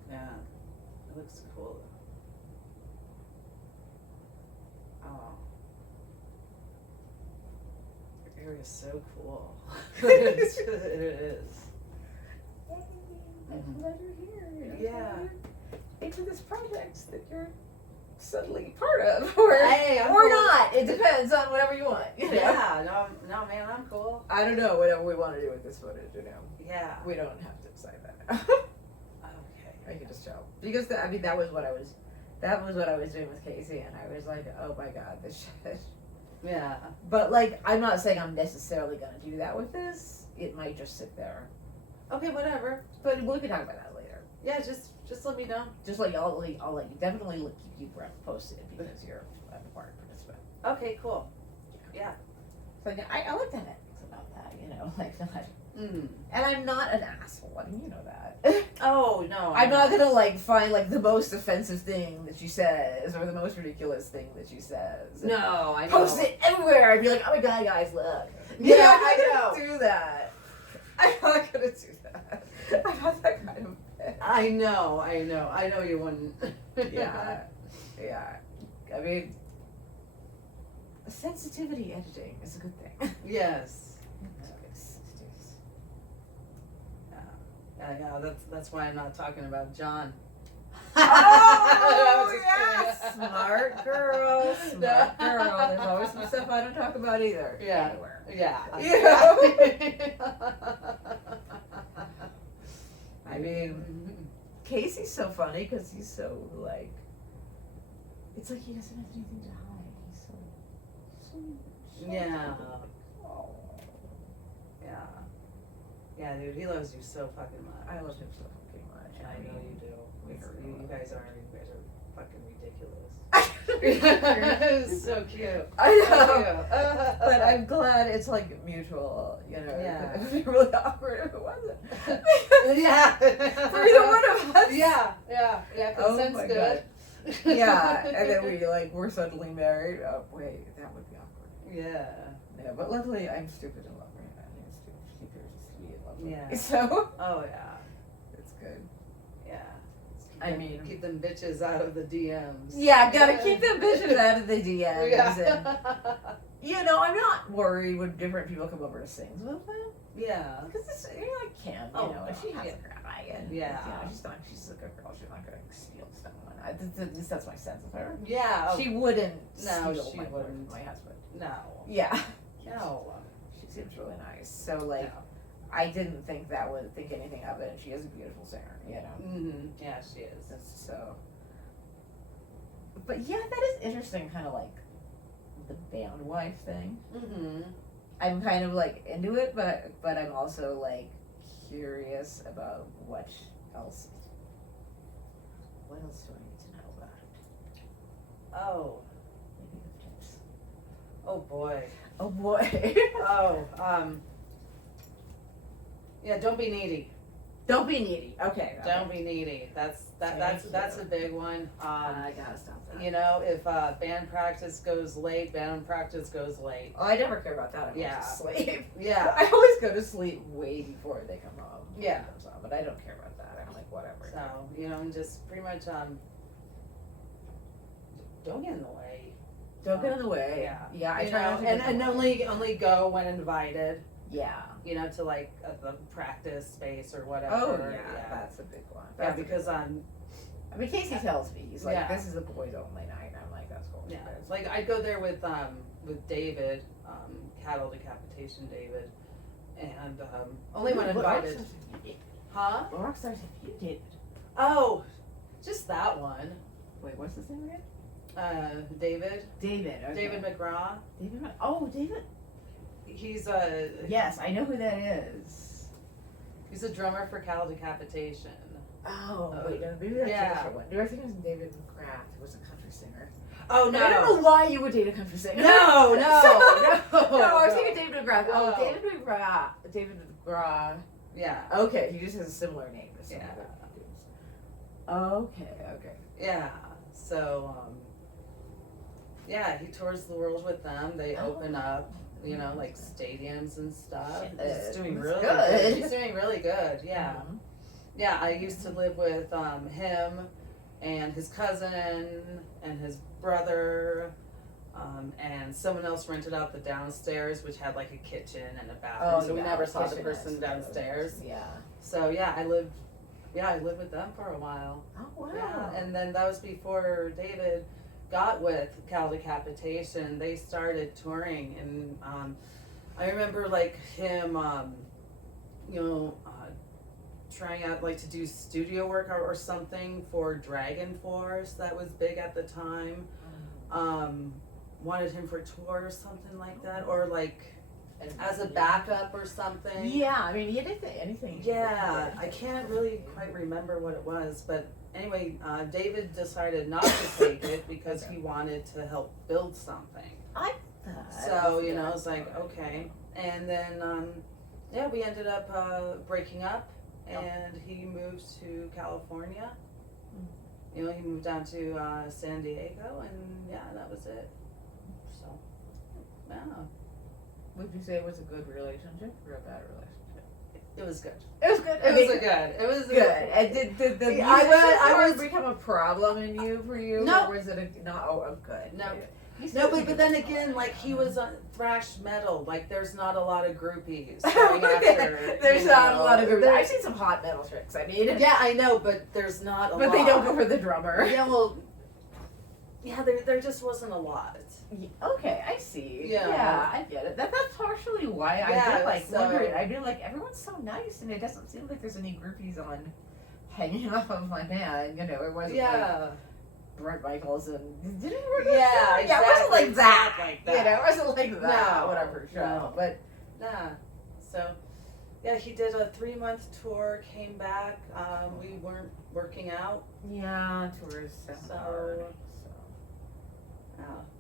Yeah. It looks cool. Oh. area is so cool. It is. I'm glad you're here. You know, Yeah. Into this project that you're suddenly part of, or Hey, I'm or cool. not. It depends on whatever you want. You know? Yeah, no, man, I'm cool. I don't know whatever we want to do with this footage. You know, Yeah. we don't have to decide that now. Okay. I can just tell because that was what I was doing with Casey, and I was like, oh my god, this shit. Yeah. But like, I'm not saying I'm necessarily gonna do that with this. It might just sit there. Okay, whatever. But we can talk about that later. Yeah, just let me know. Just like I'll let you definitely keep you posted because you're a part participant. Okay, cool. Yeah. So I like to nitpick about that, you know, like not. Mm. And I'm not an asshole. I mean, you know that. Oh no. I'm not gonna like find like the most offensive thing that she says or the most ridiculous thing that she says. and No, I know. Post it everywhere. I'd be like, oh my god, guys, look. Yeah, I'm not I gonna know. do that. I'm not gonna do that. I'm not that kind of bitch. I know you wouldn't. Yeah. I mean, sensitivity editing is a good thing. Yes. Yeah, that's why I'm not talking about John. Oh, yes! Smart girl. There's always some stuff I don't talk about either. Yeah. Anywhere. Yeah. You know? I mean, Casey's so funny because he's so like, it's like he doesn't have anything to hide. He's so Yeah. oh. Yeah, dude, he loves you so fucking much. I love him so fucking much. I know you do. You guys are fucking ridiculous. It's so cute. I know. So cute. But I'm glad it's like mutual, you know. Yeah. It would be really awkward if it wasn't. Yeah. For either one of us. Yeah. Oh Consent's my good. Yeah, and then we're suddenly married. Oh wait, that would be awkward. Yeah. Yeah, but luckily I'm stupid and love her. I mean, she's sweet and lovely. Yeah. So Oh yeah. it's good. Yeah. Keep them bitches out of the DMs. Yeah, gotta keep them bitches out of the DMs. Yeah. And, you know, I'm not worried when different people come over to sing with them. Yeah. Because it's, you know, like Kim, you know, if she has a guy and Yeah. you know, she's a good girl, she's not gonna steal someone. At least that's my sense of her. Yeah. She wouldn't No, steal she my wouldn't. my husband. No. Yeah. No. She seems really nice. So like No. I didn't think anything of it, and she is a beautiful singer, you know. Mm-hmm. Yeah, she is. So but yeah, that is interesting, kind of like the band wife thing. Mm-hmm. I'm kind of like into it, but I'm also like curious about what else do I need to know about it? Oh. Maybe the tips. Oh boy. Oh boy. Yeah, don't be needy. Don't be needy. Okay. Don't be needy. That's a big one. I gotta stop that. You know, if band practice goes late, band practice goes late. Oh, I never care about that. I go Yeah. to sleep. Yeah. I always go to sleep way before they come home. Yeah. But I don't care about that. I'm like, whatever. So, you know, and just pretty much don't get in the way. Don't get in the way. Yeah. Yeah, I You try know, not to get in and the way. only go when invited. Yeah. You know, to like the practice space or whatever. Oh yeah, that's a big one. Yeah, because I mean, Casey tells me he's like, Yeah. "This is a boys only night." And I'm like, "That's cool." yeah, like I'd go there with David, cattle decapitation David, and only when invited. Huh? What rock stars have you dated? Oh, just that one. Wait, what's his name again? David. David. Okay. David McGraw. Oh, David. He's Yes, I know who that is. He's a drummer for cattle decapitation. Oh, wait, no, maybe that's a Yeah. different one. Do I think it was David McGrath, who was a country singer? Oh no! I don't know why you would date a country singer. No, no, No, I was thinking David McGrath. No. Oh, David McGrath. Yeah. Okay, he just has a similar name to some Yeah. other dudes. Okay. Yeah. So, yeah, he tours the world with them. They open up, you know, like stadiums and stuff. He's doing That's really good. He's doing really good. Yeah. Mhm. Yeah, I used to live with him and his cousin and his brother. And someone else rented out the downstairs, which had like a kitchen and a bathroom. So we never saw the person downstairs. Yeah. So yeah, I lived with them for a while. Oh wow. Yeah, and then that was before David got with Cal Decapitation. They started touring, and I remember like him, trying out like to do studio work or something for Dragon Force. That was big at the time. Wanted him for tour or something like that, or like as a backup or something. Yeah, I mean anything. Yeah, I can't really quite remember what it was, but anyway, David decided not to take it because he wanted to help build something. So it's like okay, and then we ended up breaking up, and he moved to California. He moved down to San Diego, and that was it. So, yeah. Would you say it was a good relationship or a bad relationship? It was good. It was good. It was good. And did the I was become a problem for you? No. Or was it good? No. No, but then again, like he was on thrash metal. Like there's not a lot of groupies. There's not a lot of groupies. I've seen some hot metal tricks. I mean, yeah, I know, but there's not a lot. But they don't go for the drummer. Yeah, well, there just wasn't a lot. Okay, I see. Yeah, I get it. That's partially why I did wondering. I do like everyone's so nice, and it doesn't seem like there's any groupies on hanging off of my man. It wasn't like Brett Michaels and did it work? Yeah, exactly. Yeah, it wasn't like that. Like that. It wasn't like that. No, whatever show, no. but So, he did a 3-month tour. Came back. We weren't working out. Yeah, tours.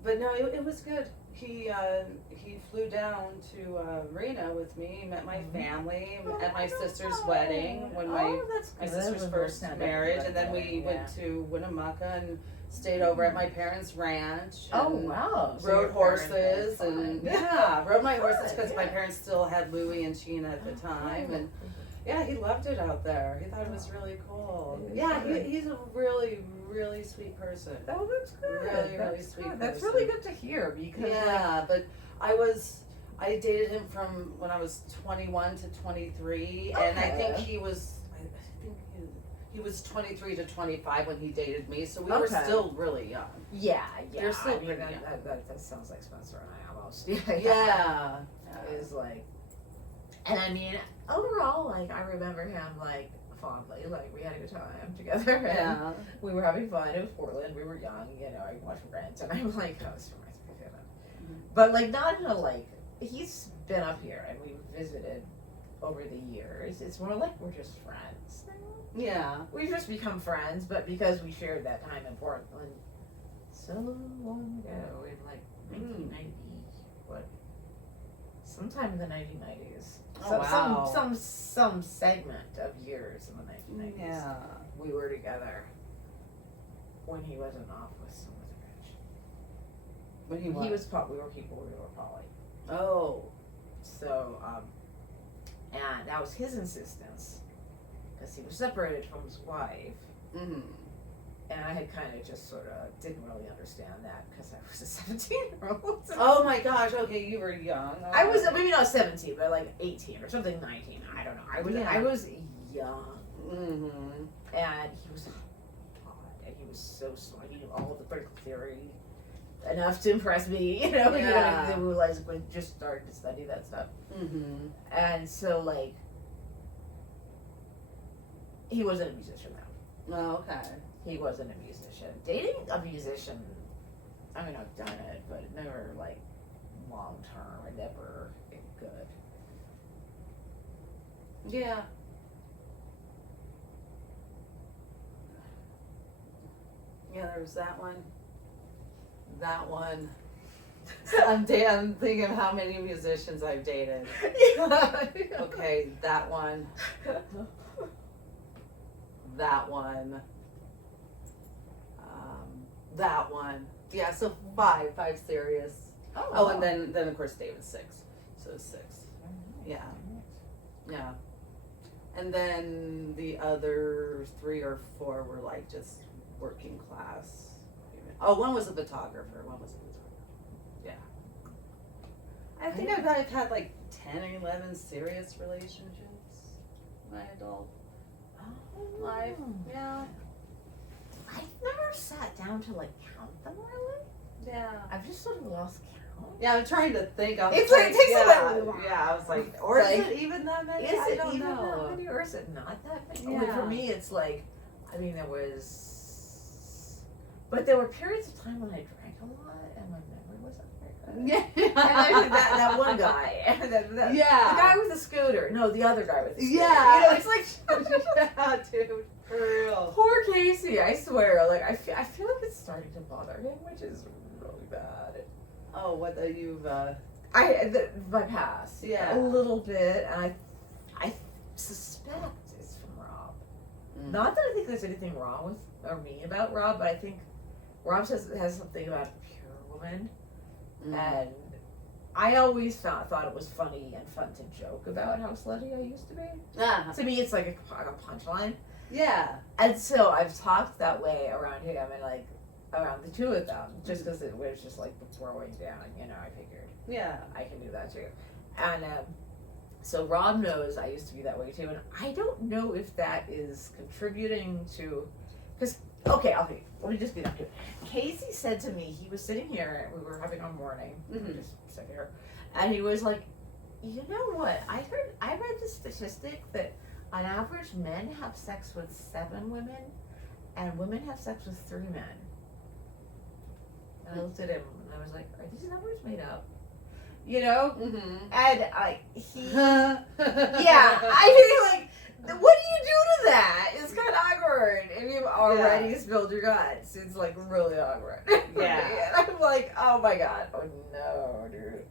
But no, it was good. He flew down to Reno with me, met my family at my sister's wedding when my sister's first marriage, and then we went to Winnemucca and stayed over at my parents' ranch. Oh wow! Rode horses and rode my horses because my parents still had Louie and Sheena at the time, and he loved it out there. He thought it was really cool. He's a really, really sweet person. Oh, that's good. Really sweet person. That's really good to hear because but I dated him from when I was 21 to 23, and I think he was 23 to 25 when he dated me, so we were still really young. Yeah. They're still pretty young. That sounds like Spencer and I almost. Yeah. It was like, and I mean, overall, like I remember him like fondly. Like we had a good time together. Yeah. We were having fun. It was Portland. We were young. I watched Rent, and I'm like, oh, this reminds me of him. But like not in a like. He's been up here, and we've visited over the years. It's more like we're just friends. Yeah. We've just become friends, but because we shared that time in Portland so long ago, in like 1990, sometime in the 1990s. Oh, wow. Some segment of years in the 1990s. Yeah. We were together when he wasn't off with some other bitch. When we were poly. Oh. So, and that was his insistence, because he was separated from his wife. Mm-hmm. And I had kind of just sort of didn't really understand that because I was a 17-year-old. Oh my gosh, okay, you were young. I was, maybe not 17, but like 18 or something, 19, I don't know. I was young. Mm-hmm. And he was hot, and he was so smart. He knew all of the critical theory enough to impress me, we realized when just started to study that stuff. Mm-hmm. And so, like, he wasn't a musician now. Oh, okay. He wasn't a musician. Dating a musician, I mean, I've done it, but it never, like, long term, it never good. Yeah. Yeah, there was that one. So I'm thinking of how many musicians I've dated. Okay, that one. That one. That one. Yeah, so five serious. Oh, and then of course David's 6. So 6. Yeah. Yeah. And then the other 3 or 4 were like just working class. Oh, one was a photographer. I think I've had like 10 or 11 serious relationships in my adult life. Yeah. I've never sat down to like count them really. Yeah. I've just sort of lost count. Yeah, I'm trying to think. I was It's like, it takes a yeah, little while. Yeah, I was like, or Like, is it even that many? Is I it don't even know. that many or is it not that many? Yeah. Like, for me, it's like, I mean, there was, but there were periods of time when I drank a lot and my memory wasn't very good. Yeah. And I mean, that one guy, Yeah. the guy with the scooter. No, the other guy with the scooter. Yeah. You know, it's like, Yeah, dude, for real. poor Casey. I swear, like I feel like it's starting to bother him, which is really bad. Oh, what you've My past, Yeah. a little bit, and I suspect it's from Rob. Not that I think there's anything wrong with or me about Rob, but I think Rob has something about a pure woman, and I always thought it was funny and fun to joke about how slutty I used to be. To me, it's like a punchline. Yeah. And so I've talked that way around him and like around the two of them, just because it was just like the throwing down, you know, I figured Yeah. I can do that too. And so Rob knows I used to be that way too, and I don't know if that is contributing to, because, okay, let me just get up to it. Casey said to me, he was sitting here, and we were having a morning, we were just sitting here, and he was like, you know what, I read the statistic that on average men have sex with 7 women, and women have sex with 3 men. And I looked at him, and I was like, are these numbers made up? You know? And yeah, I mean, like, what do you do to that? It's kind of awkward. If you've already spilled your guts, it's like really awkward. Yeah. And I'm like, oh my god, oh no, dude.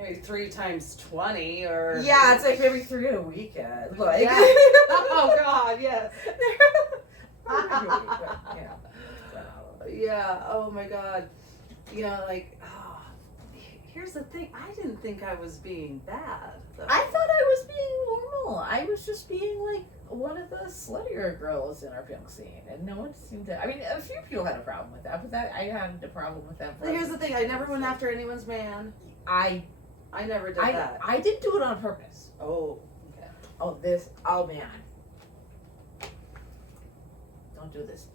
Maybe 3 times 20 or. Yeah, it's like maybe 3 in a weekend. Like, Yeah. Oh god, yes. yeah. Yeah, oh my god. You know, like, here's the thing. I didn't think I was being bad, though. I thought I was being normal. I was just being like one of the sluttier girls in our punk scene, and no one seemed to. I mean, a few people had a problem with that, but I had a problem with that. But here's the thing. I never went after anyone's man. I never did that. I didn't do it on purpose. Oh, okay. Oh man. Don't do this.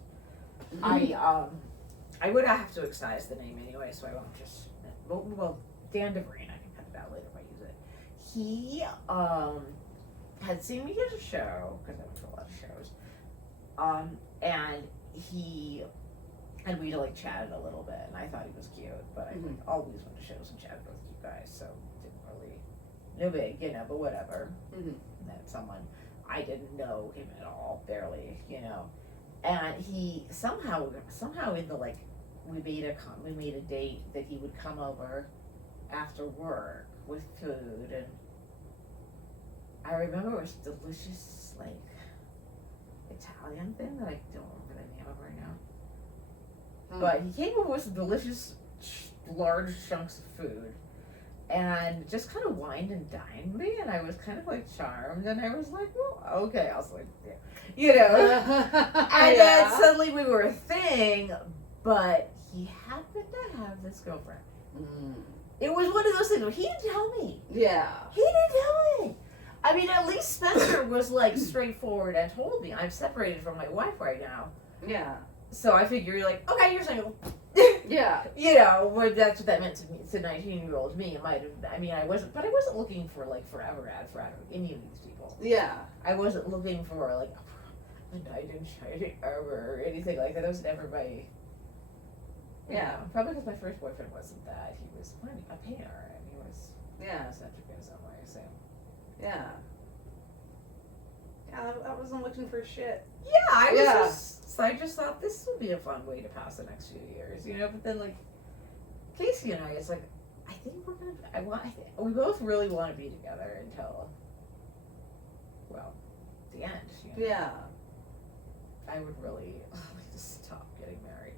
I would have to excise the name anyway, so I won't just. Well, Dan DeVreen, I can cut it out later if I use it. He had seen me at a show, because I went to a lot of shows, and we like chatted a little bit, and I thought he was cute, but I like, always went to shows and chatted with you guys, so didn't really, no big, you know, but whatever. And then someone, I didn't know him at all, barely, you know, and he somehow in the like, we made a date that he would come over after work with food, and I remember it was delicious, like, Italian thing that I don't remember the name of right now. But he came over with some delicious, large chunks of food, and just kind of wined and dined me, and I was kind of like charmed, and I was like, well, okay, I was like, yeah. You know, and then suddenly we were a thing, but he happened to have this girlfriend. It was one of those things where he didn't tell me. Yeah. He didn't tell me. I mean, at least Spencer was like straightforward and told me I'm separated from my wife right now. Yeah. So I figure you're like, okay, you're single. Yeah. You know, but that's what that meant to me. To 19-year-old me, it might have. I mean, I wasn't looking for like forever any of these people. Yeah. I wasn't looking for like a knight in shining armor or anything like that. That was never my. Yeah, probably because my first boyfriend wasn't that. He was a painter, and he was eccentric in some way. So. Yeah. Yeah, I wasn't looking for shit. Yeah, I just thought this would be a fun way to pass the next few years, you know. But then, like, Casey and I, it's like, I think we both really want to be together until, well, the end. You know? Yeah. I would really like to stop getting married.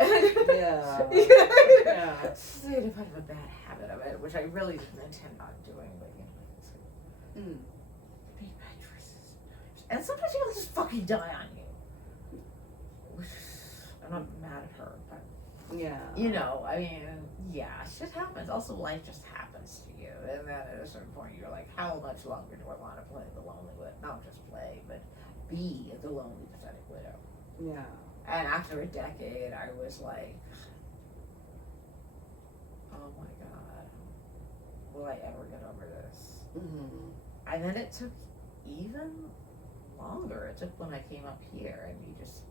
Yeah. Yeah. It's kind of a bad habit of it, which I really didn't intend on doing, but you know, it's like, make bad choices sometimes. And sometimes people just fucking die on you. I'm not mad at her, but Yeah. You know, I mean, yeah, shit happens. Also, life just happens to you. And then at a certain point, you're like, how much longer do I want to play the lonely widow? Not just play, but be the lonely, pathetic widow. Yeah. And after a decade, I was like, oh my God, will I ever get over this? Mm-hmm. And then it took even longer. It took when I came up here and me just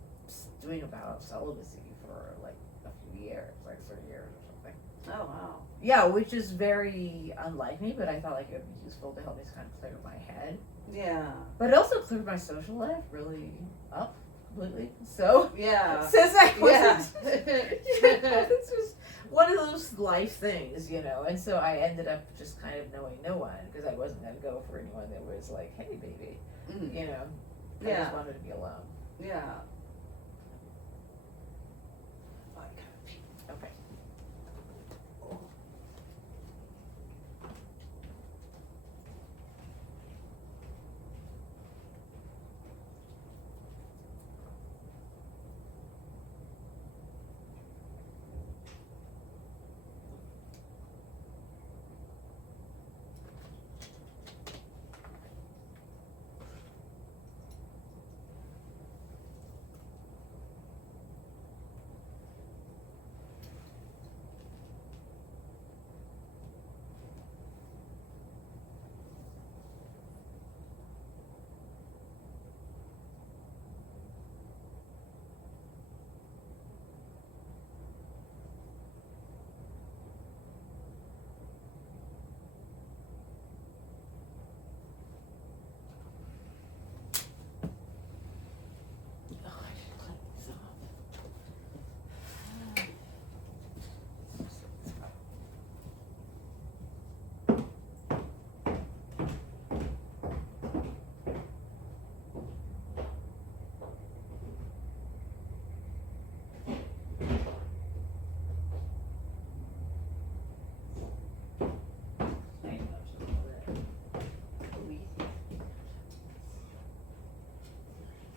doing a vow of celibacy for like a few years, like 3 years or something. Oh, wow. Yeah, which is very unlike me, but I thought like it would be useful to help me kind of clear my head. Yeah. But it also cleared my social life really up completely. So Yeah. since I wasn't, Yeah. this was one of those life things, you know. And so I ended up just kind of knowing no one because I wasn't going to go for anyone that was like, hey, baby, Mm. you know. I Yeah. just wanted to be alone. Yeah. Okay.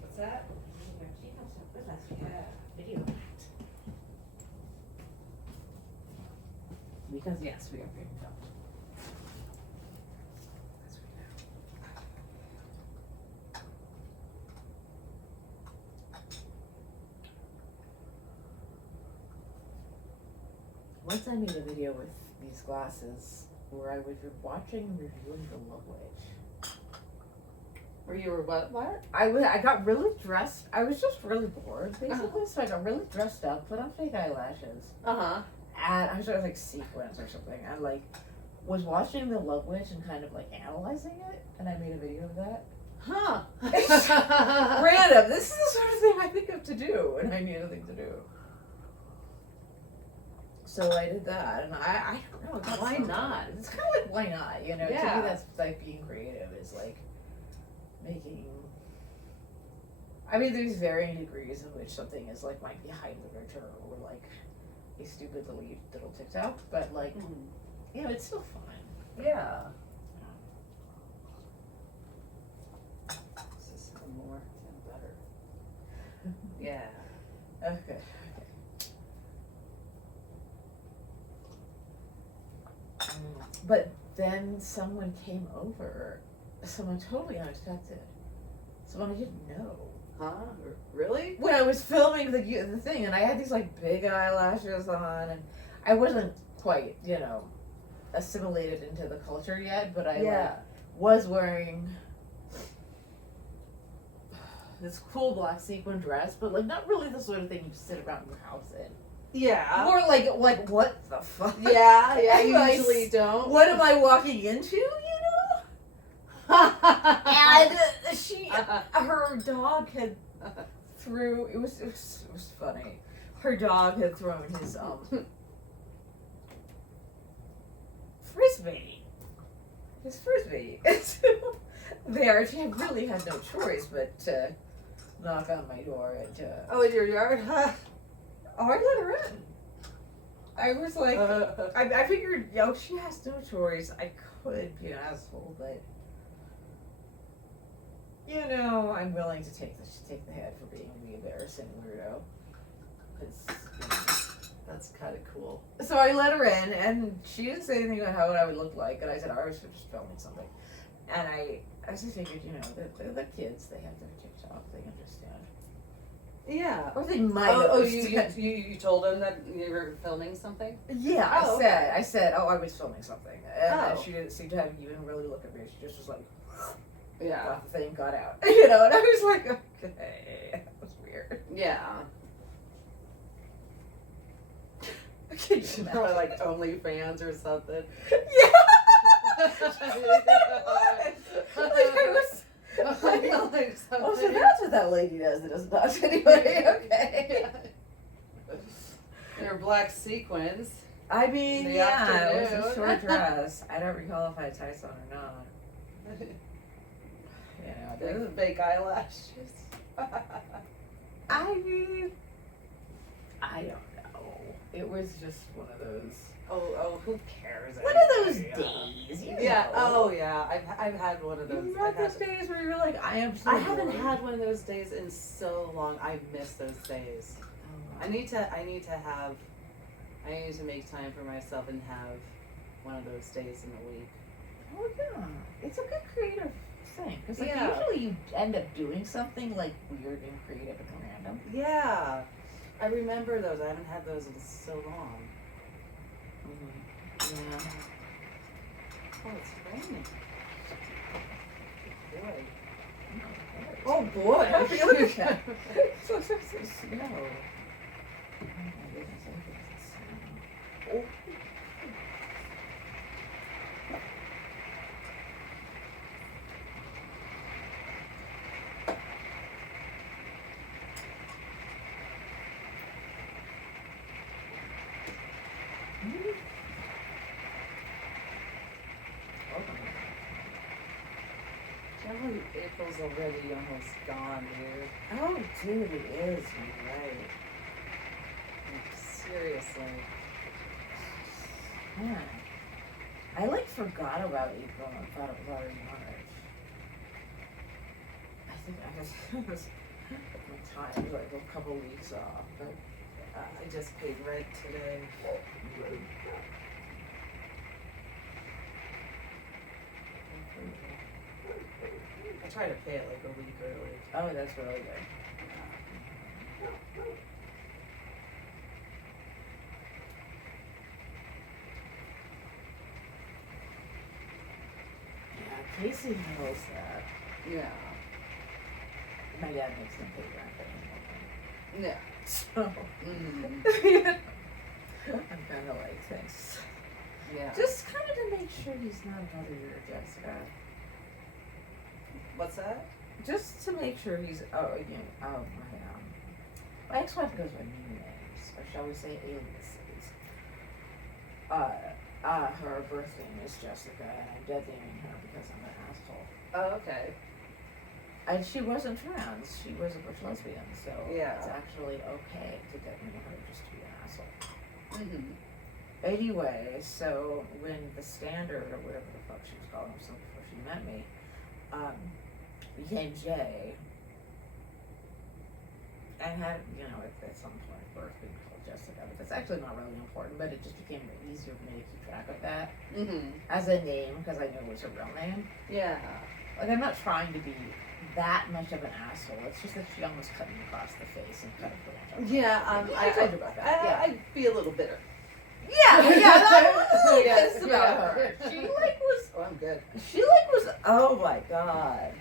What's that? Because yes, we are very tough. Once I made a video with these glasses where I was watching and reviewing The Love Witch. Where you were what? I got really dressed. I was just really bored, basically. So I got really dressed up, put on fake eyelashes, Uh-huh. and I was sort of like sequins or something. I like was watching The Love Witch and kind of like analyzing it, and I made a video of that. Huh. Random. This is the sort of thing I think of to do, and I need a thing to do. So I did that, and I don't know. Why not? It's kind of like, why not? You know, to Yeah. me that's like being creative is like making. I mean, there's varying degrees in which something is like might be high literature or like a stupid little TikTok, but like, you know, it's still fun. Yeah. This is more and better. Yeah. Okay. But then someone came over, someone totally unexpected, someone I didn't know. Huh? Really? When I was filming the thing, and I had these like big eyelashes on, and I wasn't quite, you know, assimilated into the culture yet, but I like, was wearing this cool black sequin dress, but like not really the sort of thing you sit around your house in. Yeah. More like what the fuck? Yeah, you Like, usually don't. What am I walking into, you know? And her dog had it was funny. Her dog had thrown his frisbee. There, she really had no choice but to knock on my door and Oh, in your yard? I let her in. I was like, I figured, she has no choice. I could be an asshole, but I'm willing to take the hit for being the embarrassing weirdo. Because That's kind of cool. So I let her in, and she didn't say anything about how I would look like, and I said I was just filming something. And I just figured, they're the kids, they have their TikTok, they understand. Yeah. Or they might understand. You told them that you were filming something? Yeah, Oh, I said, I was filming something. And she didn't seem to have even really look at me. She just was like, yeah. Got the thing, got out. And I was like, okay, that was weird. Yeah. She's probably like OnlyFans or something. Yeah. Oh, so that's what that lady does that doesn't talk to anybody. Okay. And her black sequins. I mean, it was a short dress. I don't recall if I had tights on or not. Like fake eyelashes. I mean, I don't know. It was just one of those. Oh, who cares? One of those days. Yeah. Oh, yeah. I've had one of those. You know those days where you're like, I am. So I haven't had one of those days in so long. I miss those days. Oh, I need to make time for myself and have one of those days in a week. Oh yeah, it's a good creative thing because Yeah. usually you end up doing something like weird and creative and random. Yeah, I remember those. I haven't had those in so long. Mm-hmm. Yeah. Oh, it's raining. Boy. Oh boy! I feel like that. So snow. Oh my goodness! I think it's snow. Oh. April's already almost gone, dude. Oh, dude, it is. You're right. Like, seriously. Man, I forgot about April and thought it was already March. I think I was my time was like a couple weeks off, but I just paid rent today. I try to pay it like a week early. oh, that's really good. Yeah, Casey knows that. Yeah. My dad makes them pay rent Yeah. so Mm. I'm kind of like, thanks. Yeah. Just kind of to make sure he's not another year, Jessica. What's that? Just to make sure he's, my ex-wife goes by new names, or shall we say aliases. Her birth name is Jessica, and I'm dead naming her because I'm an asshole. Oh, okay. And she wasn't trans, she was a butch lesbian, so Yeah. it's actually okay to dead name her just to be an asshole. Mm-hmm. Anyway, so when the Standard, or whatever the fuck she was calling herself before she met me, became Jay, and had, at some point birth being called Jessica, but that's actually not really important, but it just became easier for me to keep track of that as a name, because I knew it was her real name. Yeah. Like, I'm not trying to be that much of an asshole, it's just that she almost cut me across the face and cut a branch off. Yeah, I told you about that. Yeah. I'd be a little bitter. I'm really Yeah, pissed about her. She was. Oh, I'm good. She was. Oh my god.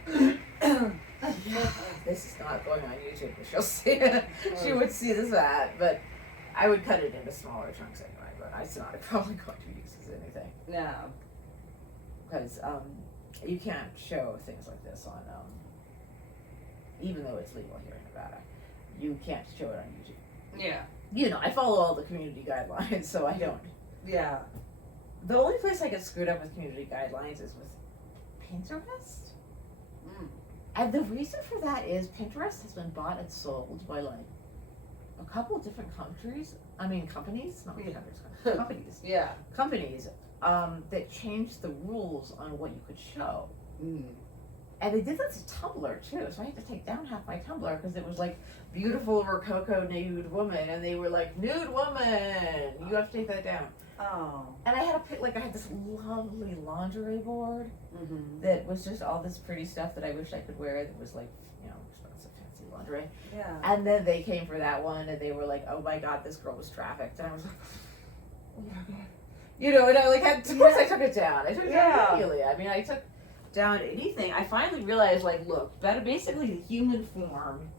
This is not going on YouTube, but she'll see it. She would see this ad, but I would cut it into smaller chunks anyway. But it's not probably going to use as anything. No. Because you can't show things like this on even though it's legal here in Nevada, you can't show it on YouTube. Yeah. I follow all the community guidelines, so I don't. Yeah. The only place I get screwed up with community guidelines is with Pinterest. Mm. And the reason for that is Pinterest has been bought and sold by like a couple of different countries. I mean companies, not countries, companies. Yeah. Companies that changed the rules on what you could show. Mm. And they did this to Tumblr too, so I had to take down half my Tumblr because it was like beautiful Rococo nude woman, and they were like, nude woman, you have to take that down. Oh. And I had I had this lovely lingerie board Mm-hmm. that was just all this pretty stuff that I wish I could wear that was like, expensive, fancy lingerie. Yeah. And then they came for that one and they were like, oh my God, this girl was trafficked. And I was like, oh my God. And I like had, of course I took it down. I took it down immediately. I mean, I took down anything. I finally realized, like, look, basically the human form,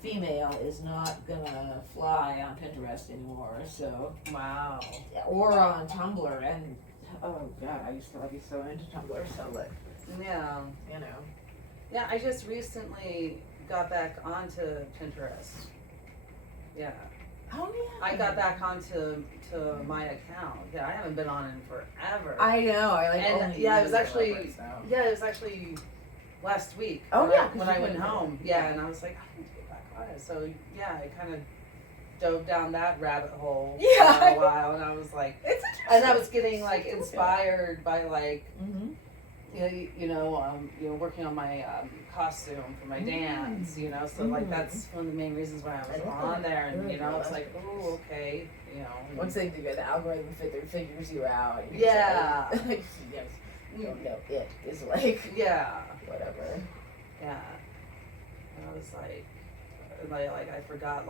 female, is not gonna fly on Pinterest anymore, so. Wow. Or on Tumblr, and oh God, I used to be so into Tumblr, so like, Yeah. Yeah, I just recently got back onto Pinterest. Yeah. Oh yeah. I got back onto my account. Yeah, I haven't been on it in forever. I know. It was actually last week. Oh when yeah, when I went home. Yeah, and I was like, I need to get back on it. So yeah, I kind of dove down that rabbit hole for a while, and I was like, it's and I was getting like inspired by like. Mm-hmm. Working on my costume for my dance, so like that's one of the main reasons why I was on there, and it's like, oh, okay, Once they do the algorithm figures you out. Yeah. Like, yes, you don't know it is like. Yeah. Whatever. Yeah. And I was like I forgot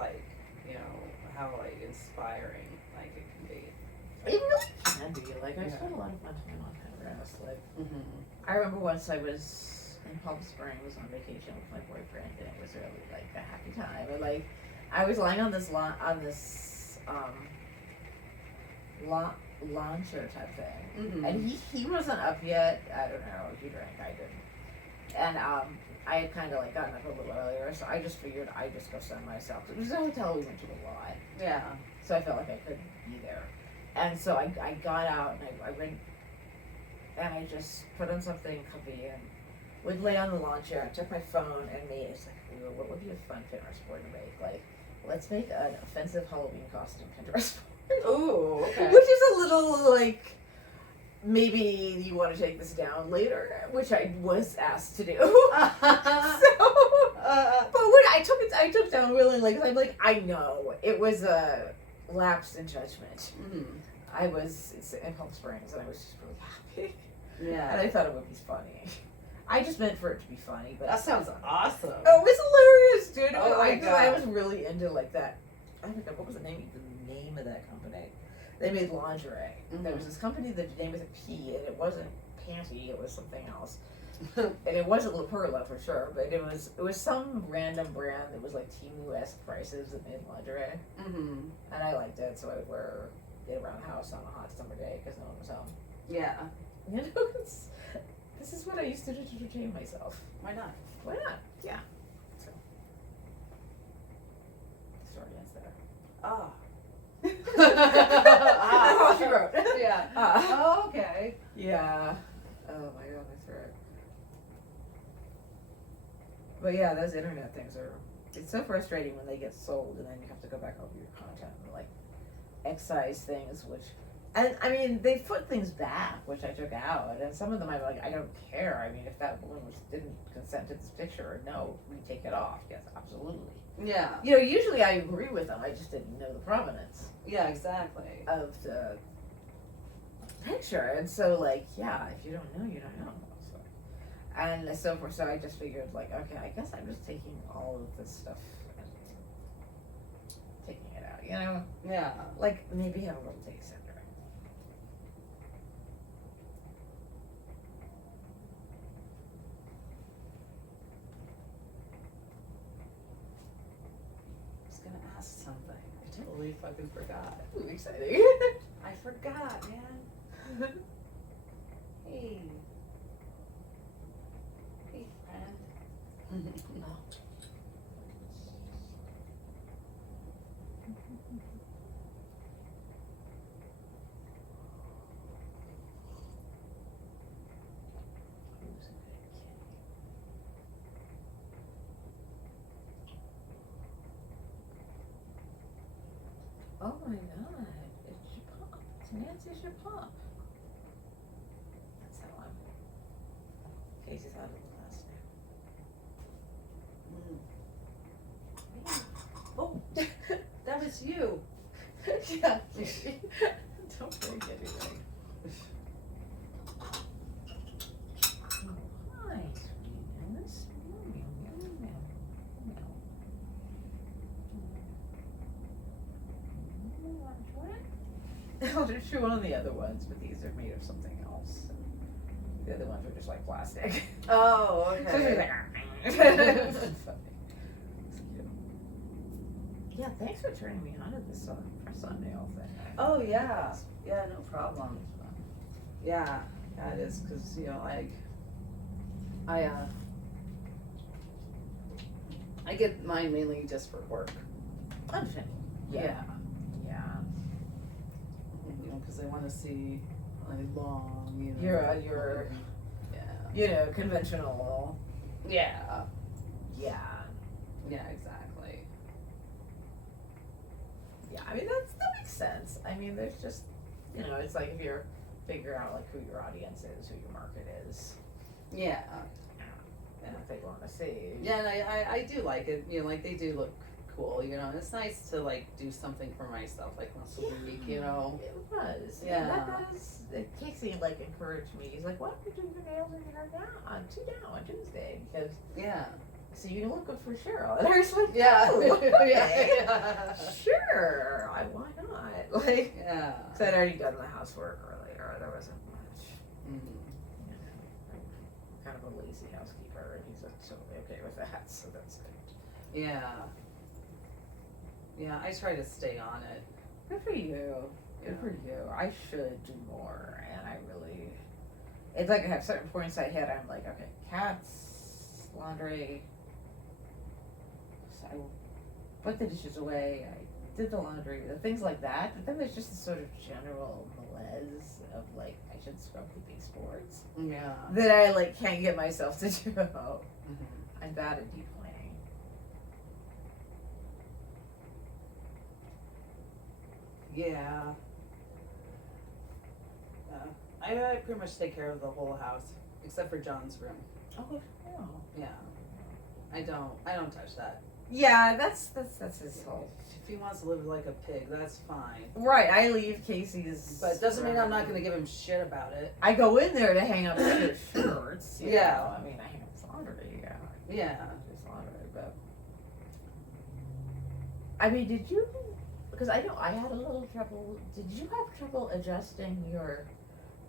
how like inspiring like it can be. It really can be. Like I spent a lot of my time on Pinterest. Like. Mm-hmm. I remember once I was in Palm Springs on vacation with my boyfriend, and it was really like a happy time. And like, I was lying on this lawn chair type thing, Mm-hmm. and he wasn't up yet. I don't know. He drank, I didn't, and I had kind of like gotten up a little earlier, so I just figured I'd just go sun myself. It was a hotel we went to a lot, Yeah. so I felt like I couldn't be there, and so I got out and I went. And I just put on something comfy and would lay on the lawn chair. I took my phone and made it's like, what would be a fun Pinterest board to make? Like, let's make an offensive Halloween costume Pinterest board. Oh, okay. Which is a little like, maybe you want to take this down later, which I was asked to do. But when I took down willingly because I'm like, I know it was a lapse in judgment. Mm-hmm. It's in Palm Springs and I was just really happy. Yeah. And I thought it would be funny. I just meant for it to be funny, but that sounds awesome. Oh, it was hilarious, dude. Oh my God. I was really into like that. I don't know what was the name of that company. They made lingerie. Mm-hmm. There was this company that the name was a P, and it wasn't Panty. It was something else. And it wasn't La Perla for sure, but it was some random brand that was like Temu-esque prices that made lingerie. Mm-hmm. And I liked it, so I would wear it around the house on a hot summer day because no one was home. Yeah. This is what I used to do to entertain myself. Why not? Why not? Yeah. So, the story ends there. Ah. That's all she wrote. Yeah. Ah. Oh, okay. Yeah. Oh my God, my throat. But yeah, those internet things it's so frustrating when they get sold and then you have to go back over your content and like excise things, and I mean, they put things back, which I took out, and some of them I'm like, I don't care. I mean, if that woman didn't consent to this picture, no, we take it off. Yes, absolutely. Yeah. Usually I agree with them. I just didn't know the provenance. Yeah, exactly. Of the picture, and so like, yeah, if you don't know, you don't know. So, and so forth. So I just figured like, okay, I guess I'm just taking all of this stuff and taking it out. Yeah. Like maybe have a little taste center. I was gonna ask something. I totally fucking forgot. Ooh, exciting. I forgot, man. Hey. Hey, friend. Oh my God, it's your pop. It's Nancy's your pop. That's how I'm. Casey's out of the last name. Yeah. Don't break anything. Oh, hi, sweetness. Meow, meow, meow, meow. You want to try it? I'll just chew one of the other ones, but these are made of something else. The other ones are just like plastic. Oh, So okay. it's funny. It's cute. Yeah, thanks for turning me on to this sunnail thing. Oh yeah, yeah, no problem. Yeah, yeah, it is because like I get mine mainly just for work. Understandable. Yeah. Yeah. Because I want to see like long. You're Yeah. Conventional. Yeah. Yeah. Yeah. Exactly. Yeah. I mean that makes sense. I mean, there's just it's like if you're figuring out like who your audience is, who your market is, Yeah. and what they want to see. Yeah, and I do like it. Like they do look cool. It's nice to like do something for myself like once a week. It was. Yeah. That was. Casey like encouraged me. He's like, "Why don't you do your nails and your hair now on Tuesday? Because Yeah. so you can look good for Cheryl." And I was like, Yeah. "Oh, okay. Yeah. Sure. Why not?" Like, Yeah. so I'd already done the housework earlier. There wasn't much. Mhm. I'm kind of a lazy housekeeper, and he's totally okay with that. So that's good. Yeah. Yeah, I try to stay on it. Good for you. Good Yeah. for you. I should do more, and I really. It's like I have certain points I hit. I'm like, okay, cats, laundry. So I put the dishes away. I did the laundry, the things like that. But then there's just this sort of general malaise of like I should scrub the big sports Yeah. that I like can't get myself to do. Mhm. I'm bad at deep cleaning. Yeah. I pretty much take care of the whole house except for John's room. Oh, yeah. Yeah. I don't touch that. Yeah, that's his whole. If he wants to live like a pig, that's fine. Right, I leave Casey's. But it doesn't mean I'm not going to give him shit about it. I go in there to hang up his shirts. you Yeah. know. I mean, I hang up his laundry. Yeah. Yeah. His laundry, but. I mean, did you? Because I know I had a little trouble. Did you have trouble adjusting your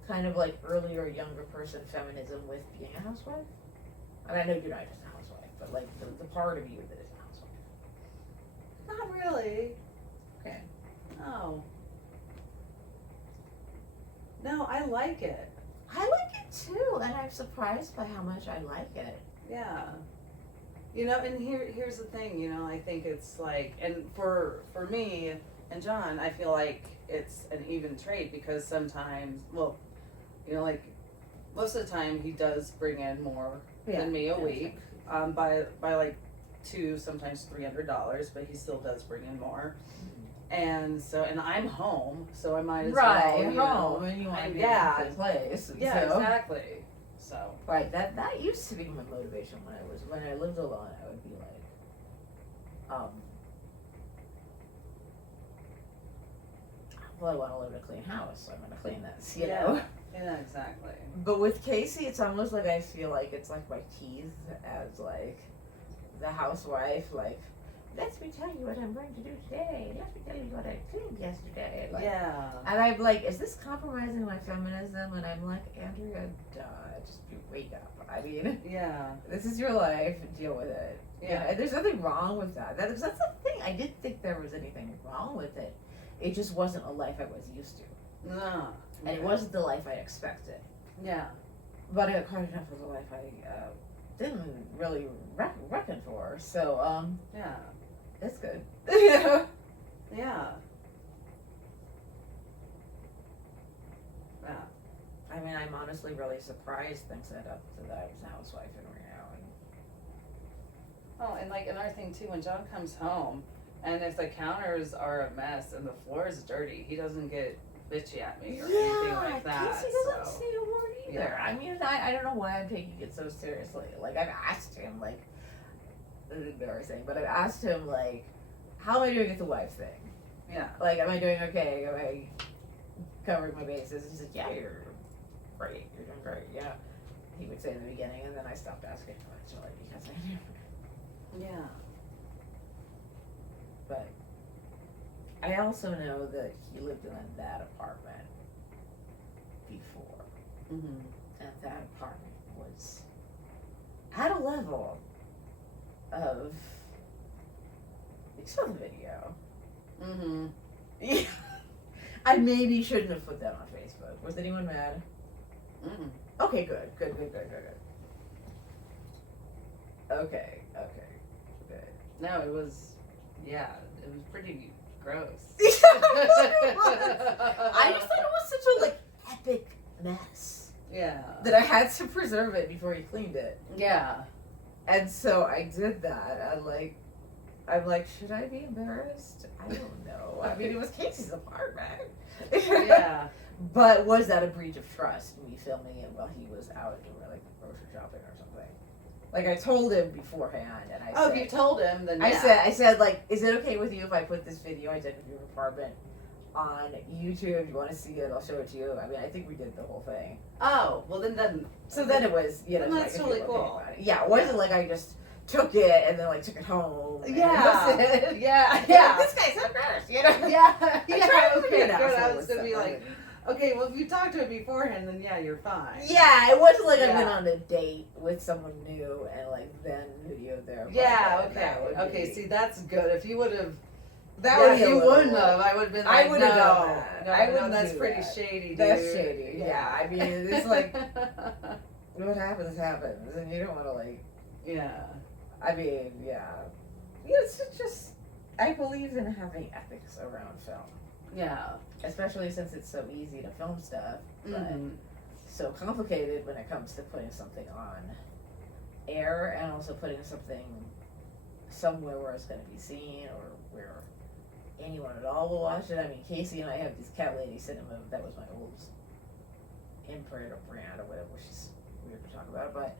kind of like earlier younger person feminism with being a housewife? And I know you're not just a housewife, but like the part of you that is a housewife. Not really. Okay. No. No, I like it. I like it too, and I'm surprised by how much I like it. Yeah. And here's the thing, I think it's like, and for me and John, I feel like it's an even trade because sometimes, like most of the time he does bring in more than me a week, by like $200, sometimes $300, but he still does bring in more. And so, and I'm home, so I might as well. Right, you're home, and you want to be in a good place. Yeah, so. exactly. So. Right, that used to be my motivation when I lived alone. I would be like, well, I want to live in a clean house, so I'm going to clean this, you know? Yeah, exactly. But with Casey, it's almost like I feel like it's like my teeth as like the housewife, like, let me tell you what I'm going to do today. Let me tell you what I cleaned yesterday. Like, yeah. And I'm like, is this compromising my feminism? And I'm like, Andrea, just wake up. I mean, Yeah. this is your life. Deal with it. Yeah. And there's nothing wrong with that. That's the thing. I didn't think there was anything wrong with it. It just wasn't a life I was used to. No. And it wasn't the life I expected. Yeah. But I got quite enough of the life I didn't really reckon for. So, Yeah. it's good. Yeah. Yeah. Yeah. I mean, I'm honestly really surprised things ended up that I was a housewife and right now. Oh, and like another thing too, when John comes home, and if the counters are a mess and the floor is dirty, he doesn't get bitchy at me or anything like that. Casey doesn't say a word either. Yeah. I mean, I don't know why I'm taking it so seriously. Like, I've asked him, like, this is embarrassing, but I've asked him, like, how am I doing at the wife thing? Yeah. Like, am I doing okay? Am I covering my bases? He said, yeah, you're great. You're doing great. Yeah. He would say in the beginning, and then I stopped asking eventually because I knew. Yeah. But I also know that he lived in that apartment before. Mm-hmm. And that apartment was at a level of, you saw the video. Mm-hmm. Yeah. I maybe shouldn't have put that on Facebook. Was anyone mad? Mm-mm. Okay, good. Okay, good. No, it was, yeah, it was pretty gross. I just thought it was such a, like, epic mess. Yeah. That I had to preserve it before he cleaned it. Yeah. And so I did that. I'm like, should I be embarrassed? I don't know. I mean, it was Casey's apartment. Yeah. But was that a breach of trust, me filming it while he was out doing, like, grocery shopping or something? Like, I told him beforehand, and I said... Oh, if you told him, then yeah. I said, like, is it okay with you if I put this video I did of your apartment on YouTube? You want to see it? I'll show it to you. I mean, I think we did the whole thing. Oh, well then. So then it was, you know, Then that's like, really if you were cool. about it. Yeah, it wasn't like I just took it and then, like, took it home. And Yeah. that was it. Yeah. Yeah. This guy's so gross, you know? Yeah. I Yeah. tried to Okay, figure it good. out, so I it was gonna be something. like, okay, well, if you talked to him beforehand, then yeah, you're fine. Yeah, it wasn't like I Yeah. went on a date with someone new and, like, then videoed their apartment. Yeah. That would Okay. be- See, that's good. If you would have. That Yeah, would be a you little- wouldn't have. I would have been I like, would've no, done that. no, I no, wouldn't that's do pretty that. shady, dude. That's shady. Yeah, I mean, it's like, what happens, and you don't want to, like, Yeah. I mean, yeah. It's just, I believe in having ethics around film. Yeah. Especially since it's so easy to film stuff, but Mhm. so complicated when it comes to putting something on air and also putting something somewhere where it's going to be seen or where anyone at all will watch it. I mean, Casey and I have this Cat Lady Cinema. That was my old imprint or brand or whatever, which is weird to talk about, but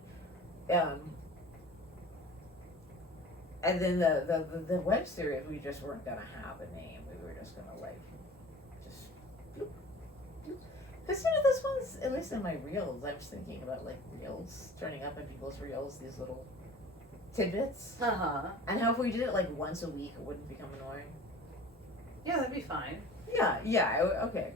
and then the web series, we just weren't gonna have a name. We were just gonna, like, just bloop, bloop. Cause you know, this one's, at least in my reels, I was thinking about, like, reels turning up in people's reels, these little tidbits, and how if we did it like once a week, it wouldn't become annoying. Yeah, that'd be fine. Okay,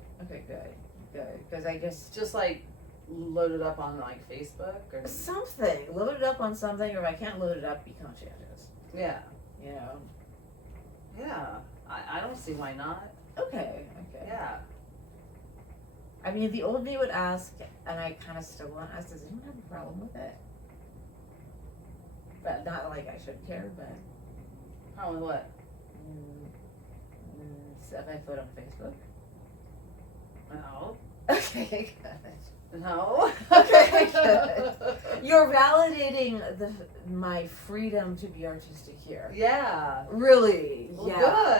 good. Cause I guess Just like load it up on like Facebook or something, load it up on something, or if I can't load it up, be conscientious. yeah, You know. yeah. I don't see why not. Okay. Yeah. I mean, the old me would ask, and I kind of still want to ask, does anyone have a problem with it? But not like I should care, but Probably what? stuff I put on Facebook. No. Okay, good. No. Okay, good. You're validating my freedom to be artistic here. Yeah. Really? Well, Yeah.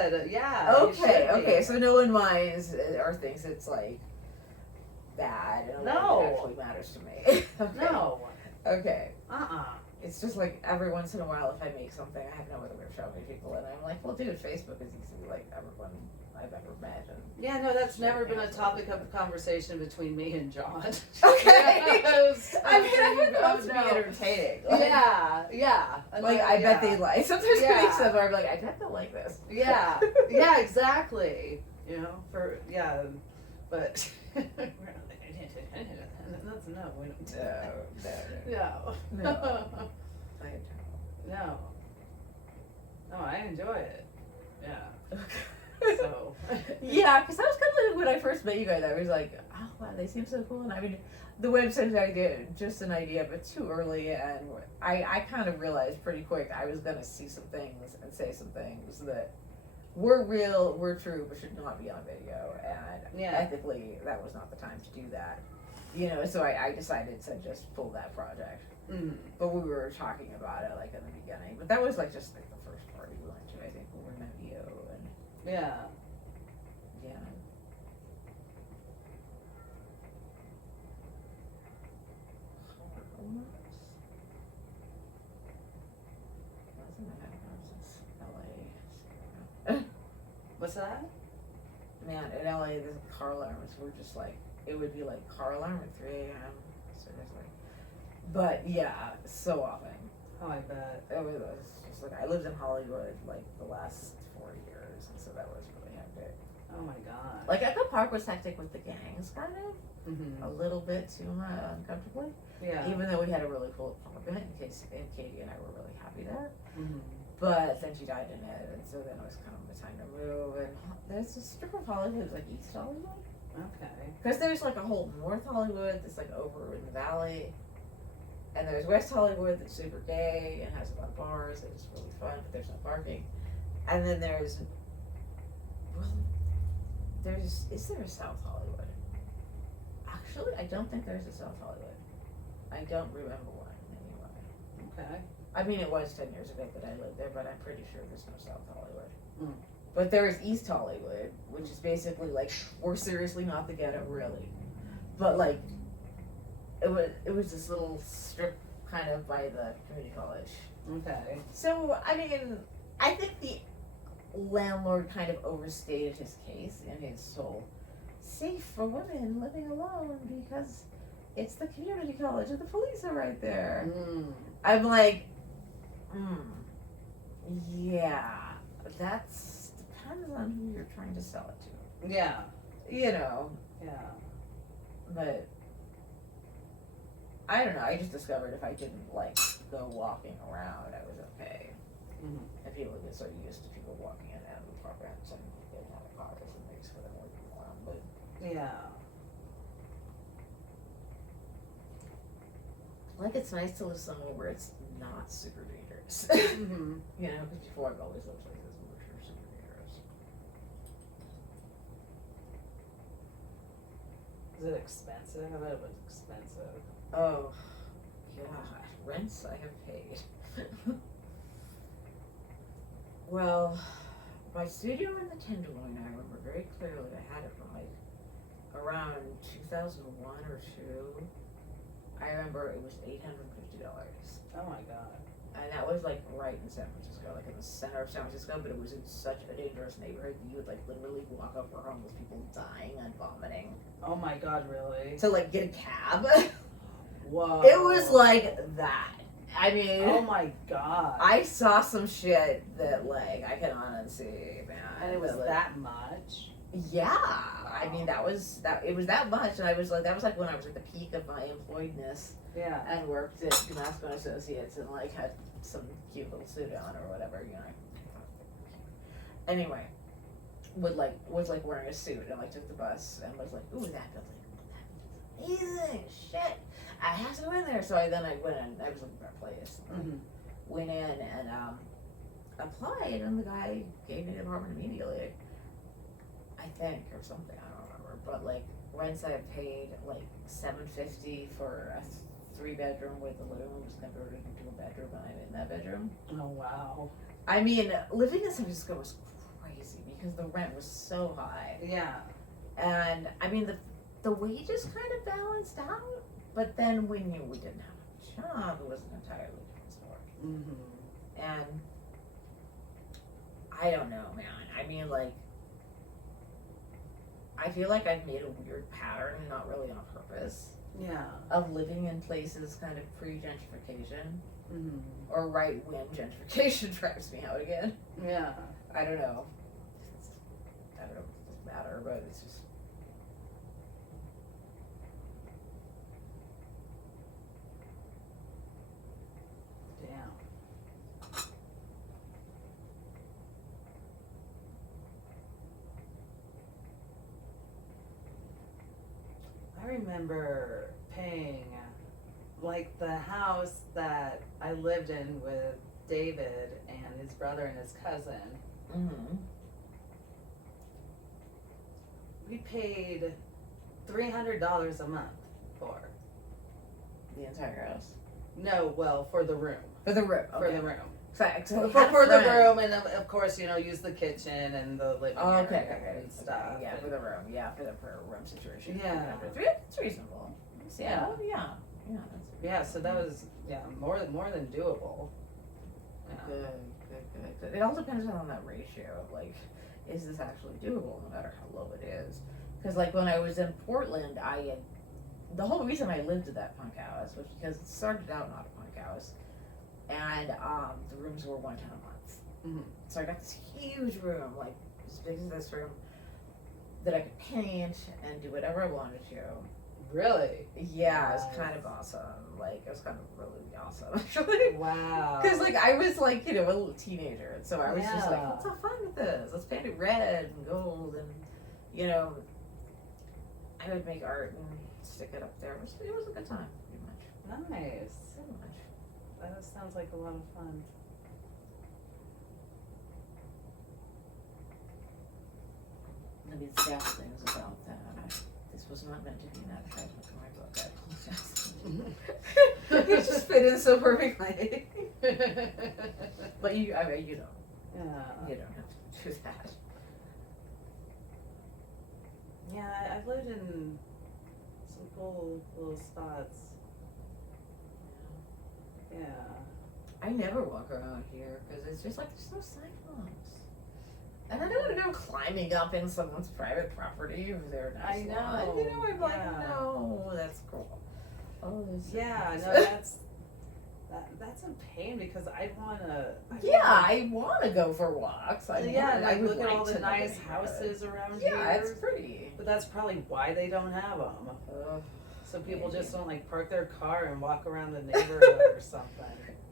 good. Yeah. you should be. Okay. So no one minds or thinks it's like bad. And No. it actually matters to me. Okay. No. Okay. It's It's just like every once in a while, if I make something, I have no other way of showing people, and I'm like, well, dude, Facebook is easily like everyone I've ever met. And Yeah, no, that's never been a topic of conversation between me and John. Okay. Yes. I mean, I would love to be No. entertaining. Like, Yeah. Like, I bet they like. Sometimes I Yeah. make stuff where I'm like, I bet they'll like this. Yeah. Yeah, exactly. You know, but that's no, we don't do that. No. No. I No. No, I enjoy it. Yeah. don't. So. Yeah, because that was kind of like when I first met you guys. I was like, oh wow, they seem so cool. And I mean, the website's idea, just an idea, but too early. And I kind of realized pretty quick I was gonna see some things and say some things that were real, were true, but should not be on video. And Yeah. ethically, that was not the time to do that. You know, so I decided to just pull that project. Mm. But we were talking about it like in the beginning. But that was like just like the first party we went to. I think we were in Navio and Yeah. yeah. What's that? man, in LA, the car alarms were just like, it would be like car alarm at 3 a.m. Seriously. But yeah, so often. Oh, I bet. It was just like, I lived in Hollywood like the last 4 years, and so that was really hectic. Oh my god. Like, Echo Park was hectic with the gangs, kind of. Mm-hmm. A little bit too uncomfortably. Yeah. Even though we had a really cool apartment, and Katie and I were really happy there. Mm-hmm. But then she died in it, and so then it was kind of a time to move. And there's a strip of Hollywood, like East Hollywood. Okay. Because there's like a whole North Hollywood that's like over in the valley. And there's West Hollywood that's super gay and has a lot of bars that is really fun, but there's no parking. And then there's, is there a South Hollywood? Actually, I don't think there's a South Hollywood. I don't remember one anyway. Okay. I mean, it was 10 years ago that I lived there, but I'm pretty sure there's no South Hollywood. Mm. But there is East Hollywood, which is basically like, we're seriously not the ghetto, really. But like, it was this little strip kind of by the community college. Okay. So, I mean, I think the landlord kind of overstated his case in his whole safe for women living alone because it's the community college and the police are right there. Mm. I'm like, yeah, that's depends on who you're trying to sell it to. Yeah. You know, Yeah. but I don't know. I just discovered if I didn't like go walking around, I was okay. Mm-hmm. And people get so used to people walking in and out of apartments and getting out of cars and things for them working around. But Yeah. like, it's nice to live somewhere where it's not super dangerous. Mm-hmm. You know, because before I've always lived places which are super dangerous. Is it expensive? I bet it was expensive. Oh, yeah. Rents I have paid. Well, my studio in the Tenderloin, I remember very clearly. I had it from like around 2001 or 2. I remember it was $850. Oh my god. And that was like right in San Francisco, like in the center of San Francisco, but it was in such a dangerous neighborhood that you would like literally walk over homeless people dying and vomiting. Oh my god, really? So like get a cab. Whoa. It was like that. I mean, oh my god. I saw some shit that like I can unsee, man. And it was But, like, that much? yeah. I mean, it was that much, and I was like, that was like when I was at the peak of my employedness Yeah. and worked at Damasco and Associates and like had some cute little suit on or whatever, you know. Anyway, was like wearing a suit and like took the bus and was like, ooh, that building, amazing, shit. I have to go in there. So I went in. I was looking for a place. Mm-hmm. Went in and applied, and the guy gave me the apartment immediately. I think, or something. I don't remember. But like rents I have paid like $750 for a 3-bedroom with the living room was converted into a bedroom, and I'm in that bedroom. Oh wow. I mean, living in San Francisco was crazy because the rent was so high, Yeah. and I mean the wages kind of balanced out. But then when we didn't have a job, it was an entirely different story. Mm-hmm. And I don't know, man. I mean, like, I feel like I've made a weird pattern, not really on purpose, Yeah. of living in places kind of pre-gentrification, Mm-hmm. or right when gentrification drives me out again. Yeah. I don't know. I don't know if it doesn't matter, but it's just. Damn. I remember paying, like, the house that I lived in with David and his brother and his cousin. Mm-hmm. We paid $300 a month for. The entire house. No, well, for the room. For the room. For the room. So For the room, and of course, you know, use the kitchen and the living Oh, area okay. and stuff. Yeah, for the room. Yeah, for a room situation. Yeah. It's reasonable. Yeah. Yeah. Yeah. Yeah, so that was more than doable. Yeah. Good. It all depends on that ratio of like, is this actually doable no matter how low it is? Because like when I was in Portland, the whole reason I lived at that punk house was because it started out not a punk house, and the rooms were $110 a month. Mm-hmm. So I got this huge room, like as big as this room, that I could paint and do whatever I wanted to. Really? Yeah, it was kind of awesome. Like, it was kind of really awesome, actually. Wow. Because, like, I was, like, a little teenager. And so I was just like, Yeah. let's have fun with this. Let's paint it red and gold. And, I would make art and stick it up there. It was a good time, pretty much. Nice. So much. That sounds like a lot of fun. Let me sad things about that. This was not meant to be an advertisement for my book. I apologize. It just fit in so perfectly. But you don't. Yeah. You don't have to do that. Yeah, I've lived in some cool little spots. Yeah. I never walk around here because it's just like there's no sidewalks. And I don't want to go climbing up in someone's private property if they're nice. I know. lawn. I'm like, Yeah. no, that's cool. Oh, Yeah, no, that's a pain because I want to go for walks. I would look at all like the to know nice that. houses around here. Yeah, it's pretty. But that's probably why they don't have them. So people just don't like park their car and walk around the neighborhood or something.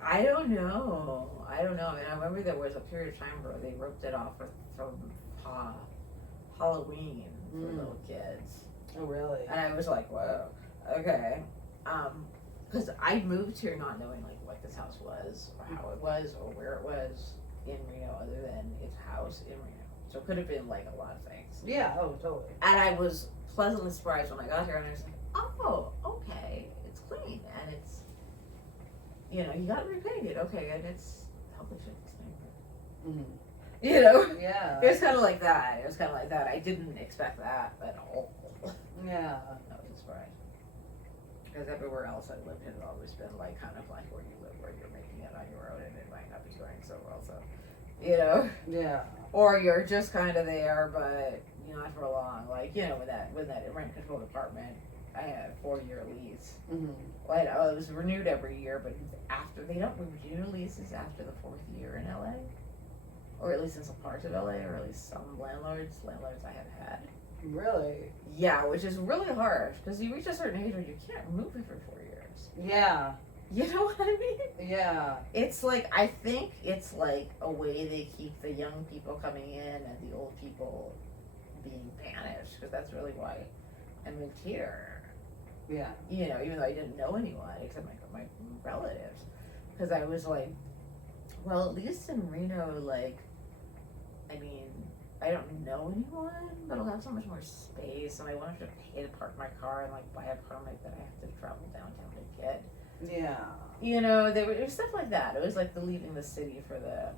I don't know. I mean, I remember there was a period of time where they roped it off from Halloween for little kids. Oh, really? And I was like, whoa, okay. Because I moved here not knowing like what this house was or how it was or where it was in Reno other than its house in Reno. So it could have been like a lot of things. Yeah, oh, totally. And I was pleasantly surprised when I got here and I was like, oh, okay, it's clean and it's, you got it repainted, okay, and it's holy shit, it's neighborhood. Mm-hmm. Yeah. It was kind of like that. I didn't expect that at all. Yeah. I was surprised. Because everywhere else I lived had always been like kind of like where you live, where you're making it on your own and it might not be going so well. So, Yeah. Or you're just kind of there, but not for long. Like when that rent control department, I had a 4-year lease. Mm-hmm. Well, it was renewed every year, but after they don't renew leases after the 4th year in LA, or at least in some parts of LA, or at least some landlords I have had. Really? Yeah, which is really harsh because you reach a certain age where you can't move every 4 years. Yeah. You know what I mean? Yeah. It's like, I think it's like a way they keep the young people coming in and the old people being banished, because that's really why I moved here. Yeah. Even though I didn't know anyone except my relatives, because I was like, well, at least in Reno, like, I mean, I don't know anyone, but I'll have so much more space, and I won't have to pay to park my car and like buy a permit that I have to travel downtown to get. Yeah. There was stuff like that. It was like the leaving the city for the,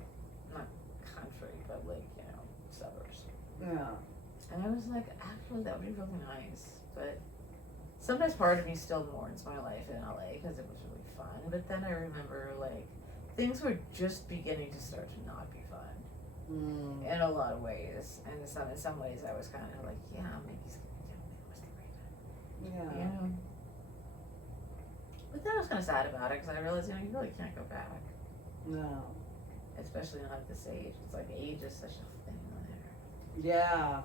not country, but like, suburbs. Yeah. And I was like, actually, that would be really nice. But sometimes part of me still mourns my life in LA because it was really fun. But then I remember, like, things were just beginning to start to not be fun in a lot of ways. And in some ways, I was kind of like, maybe it was the right time. Yeah. But then I was kind of sad about it because I realized, you really can't go back. No. Especially not at this age. It's like age is such a thing there. Yeah.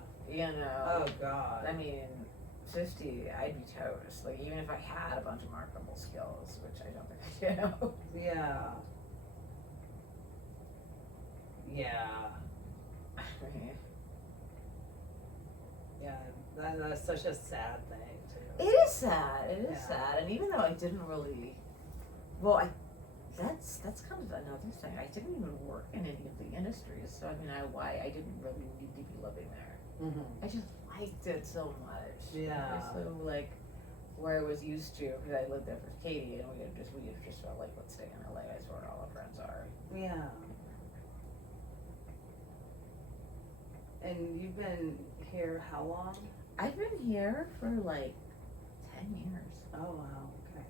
Oh, God. I mean, 50, I'd be toast. Like, even if I had a bunch of marketable skills, which I don't think I do. Yeah. Yeah. Yeah. That's such a sad thing, too. It is sad. It is sad. And even though I didn't really, that's kind of another thing. I didn't even work in any of the industries, so I didn't really need to be living there. Mm-hmm. I just liked it so much. Yeah. It was so like where I was used to, because I lived there with Katie, and we had just felt like, let's stay in LA. That's where all our friends are. Yeah. And you've been here how long? I've been here for like 10 years. Oh, wow. Okay.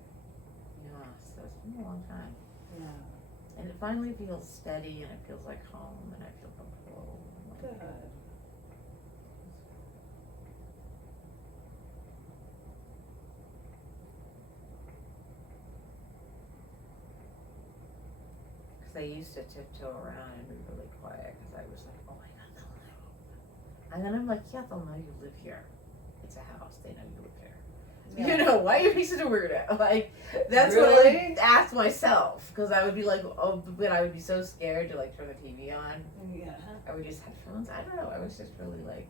Yeah, so it's been a long time. Yeah. And it finally feels steady, and it feels like home, and I feel comfortable. Good. because I used to tiptoe around and be really quiet because I was like, oh my god, they'll know. And then I'm like, yeah, they'll know you live here. It's a house. They know you live here. Yeah. You know, why are you being such a weirdo? Like, that's what I would ask myself. Because I would be like, oh, but I would be so scared to, like, turn the TV on. Yeah. I would just headphones. I don't know. I was just really, like,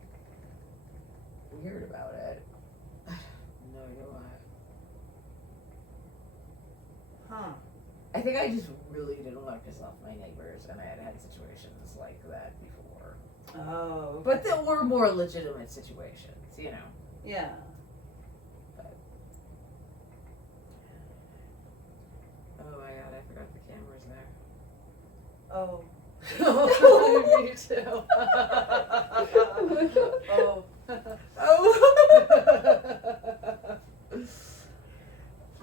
weird about it. No idea why. Huh. I think I just really didn't want to piss off my neighbors, and I had had situations like that before. Oh. Okay. But there were more legitimate situations, you know. Yeah. But oh my god, I forgot the camera's there. Oh. Me too. Oh. Oh.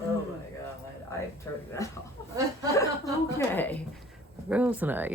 Oh my god, I've turned that off. Okay. The girls and I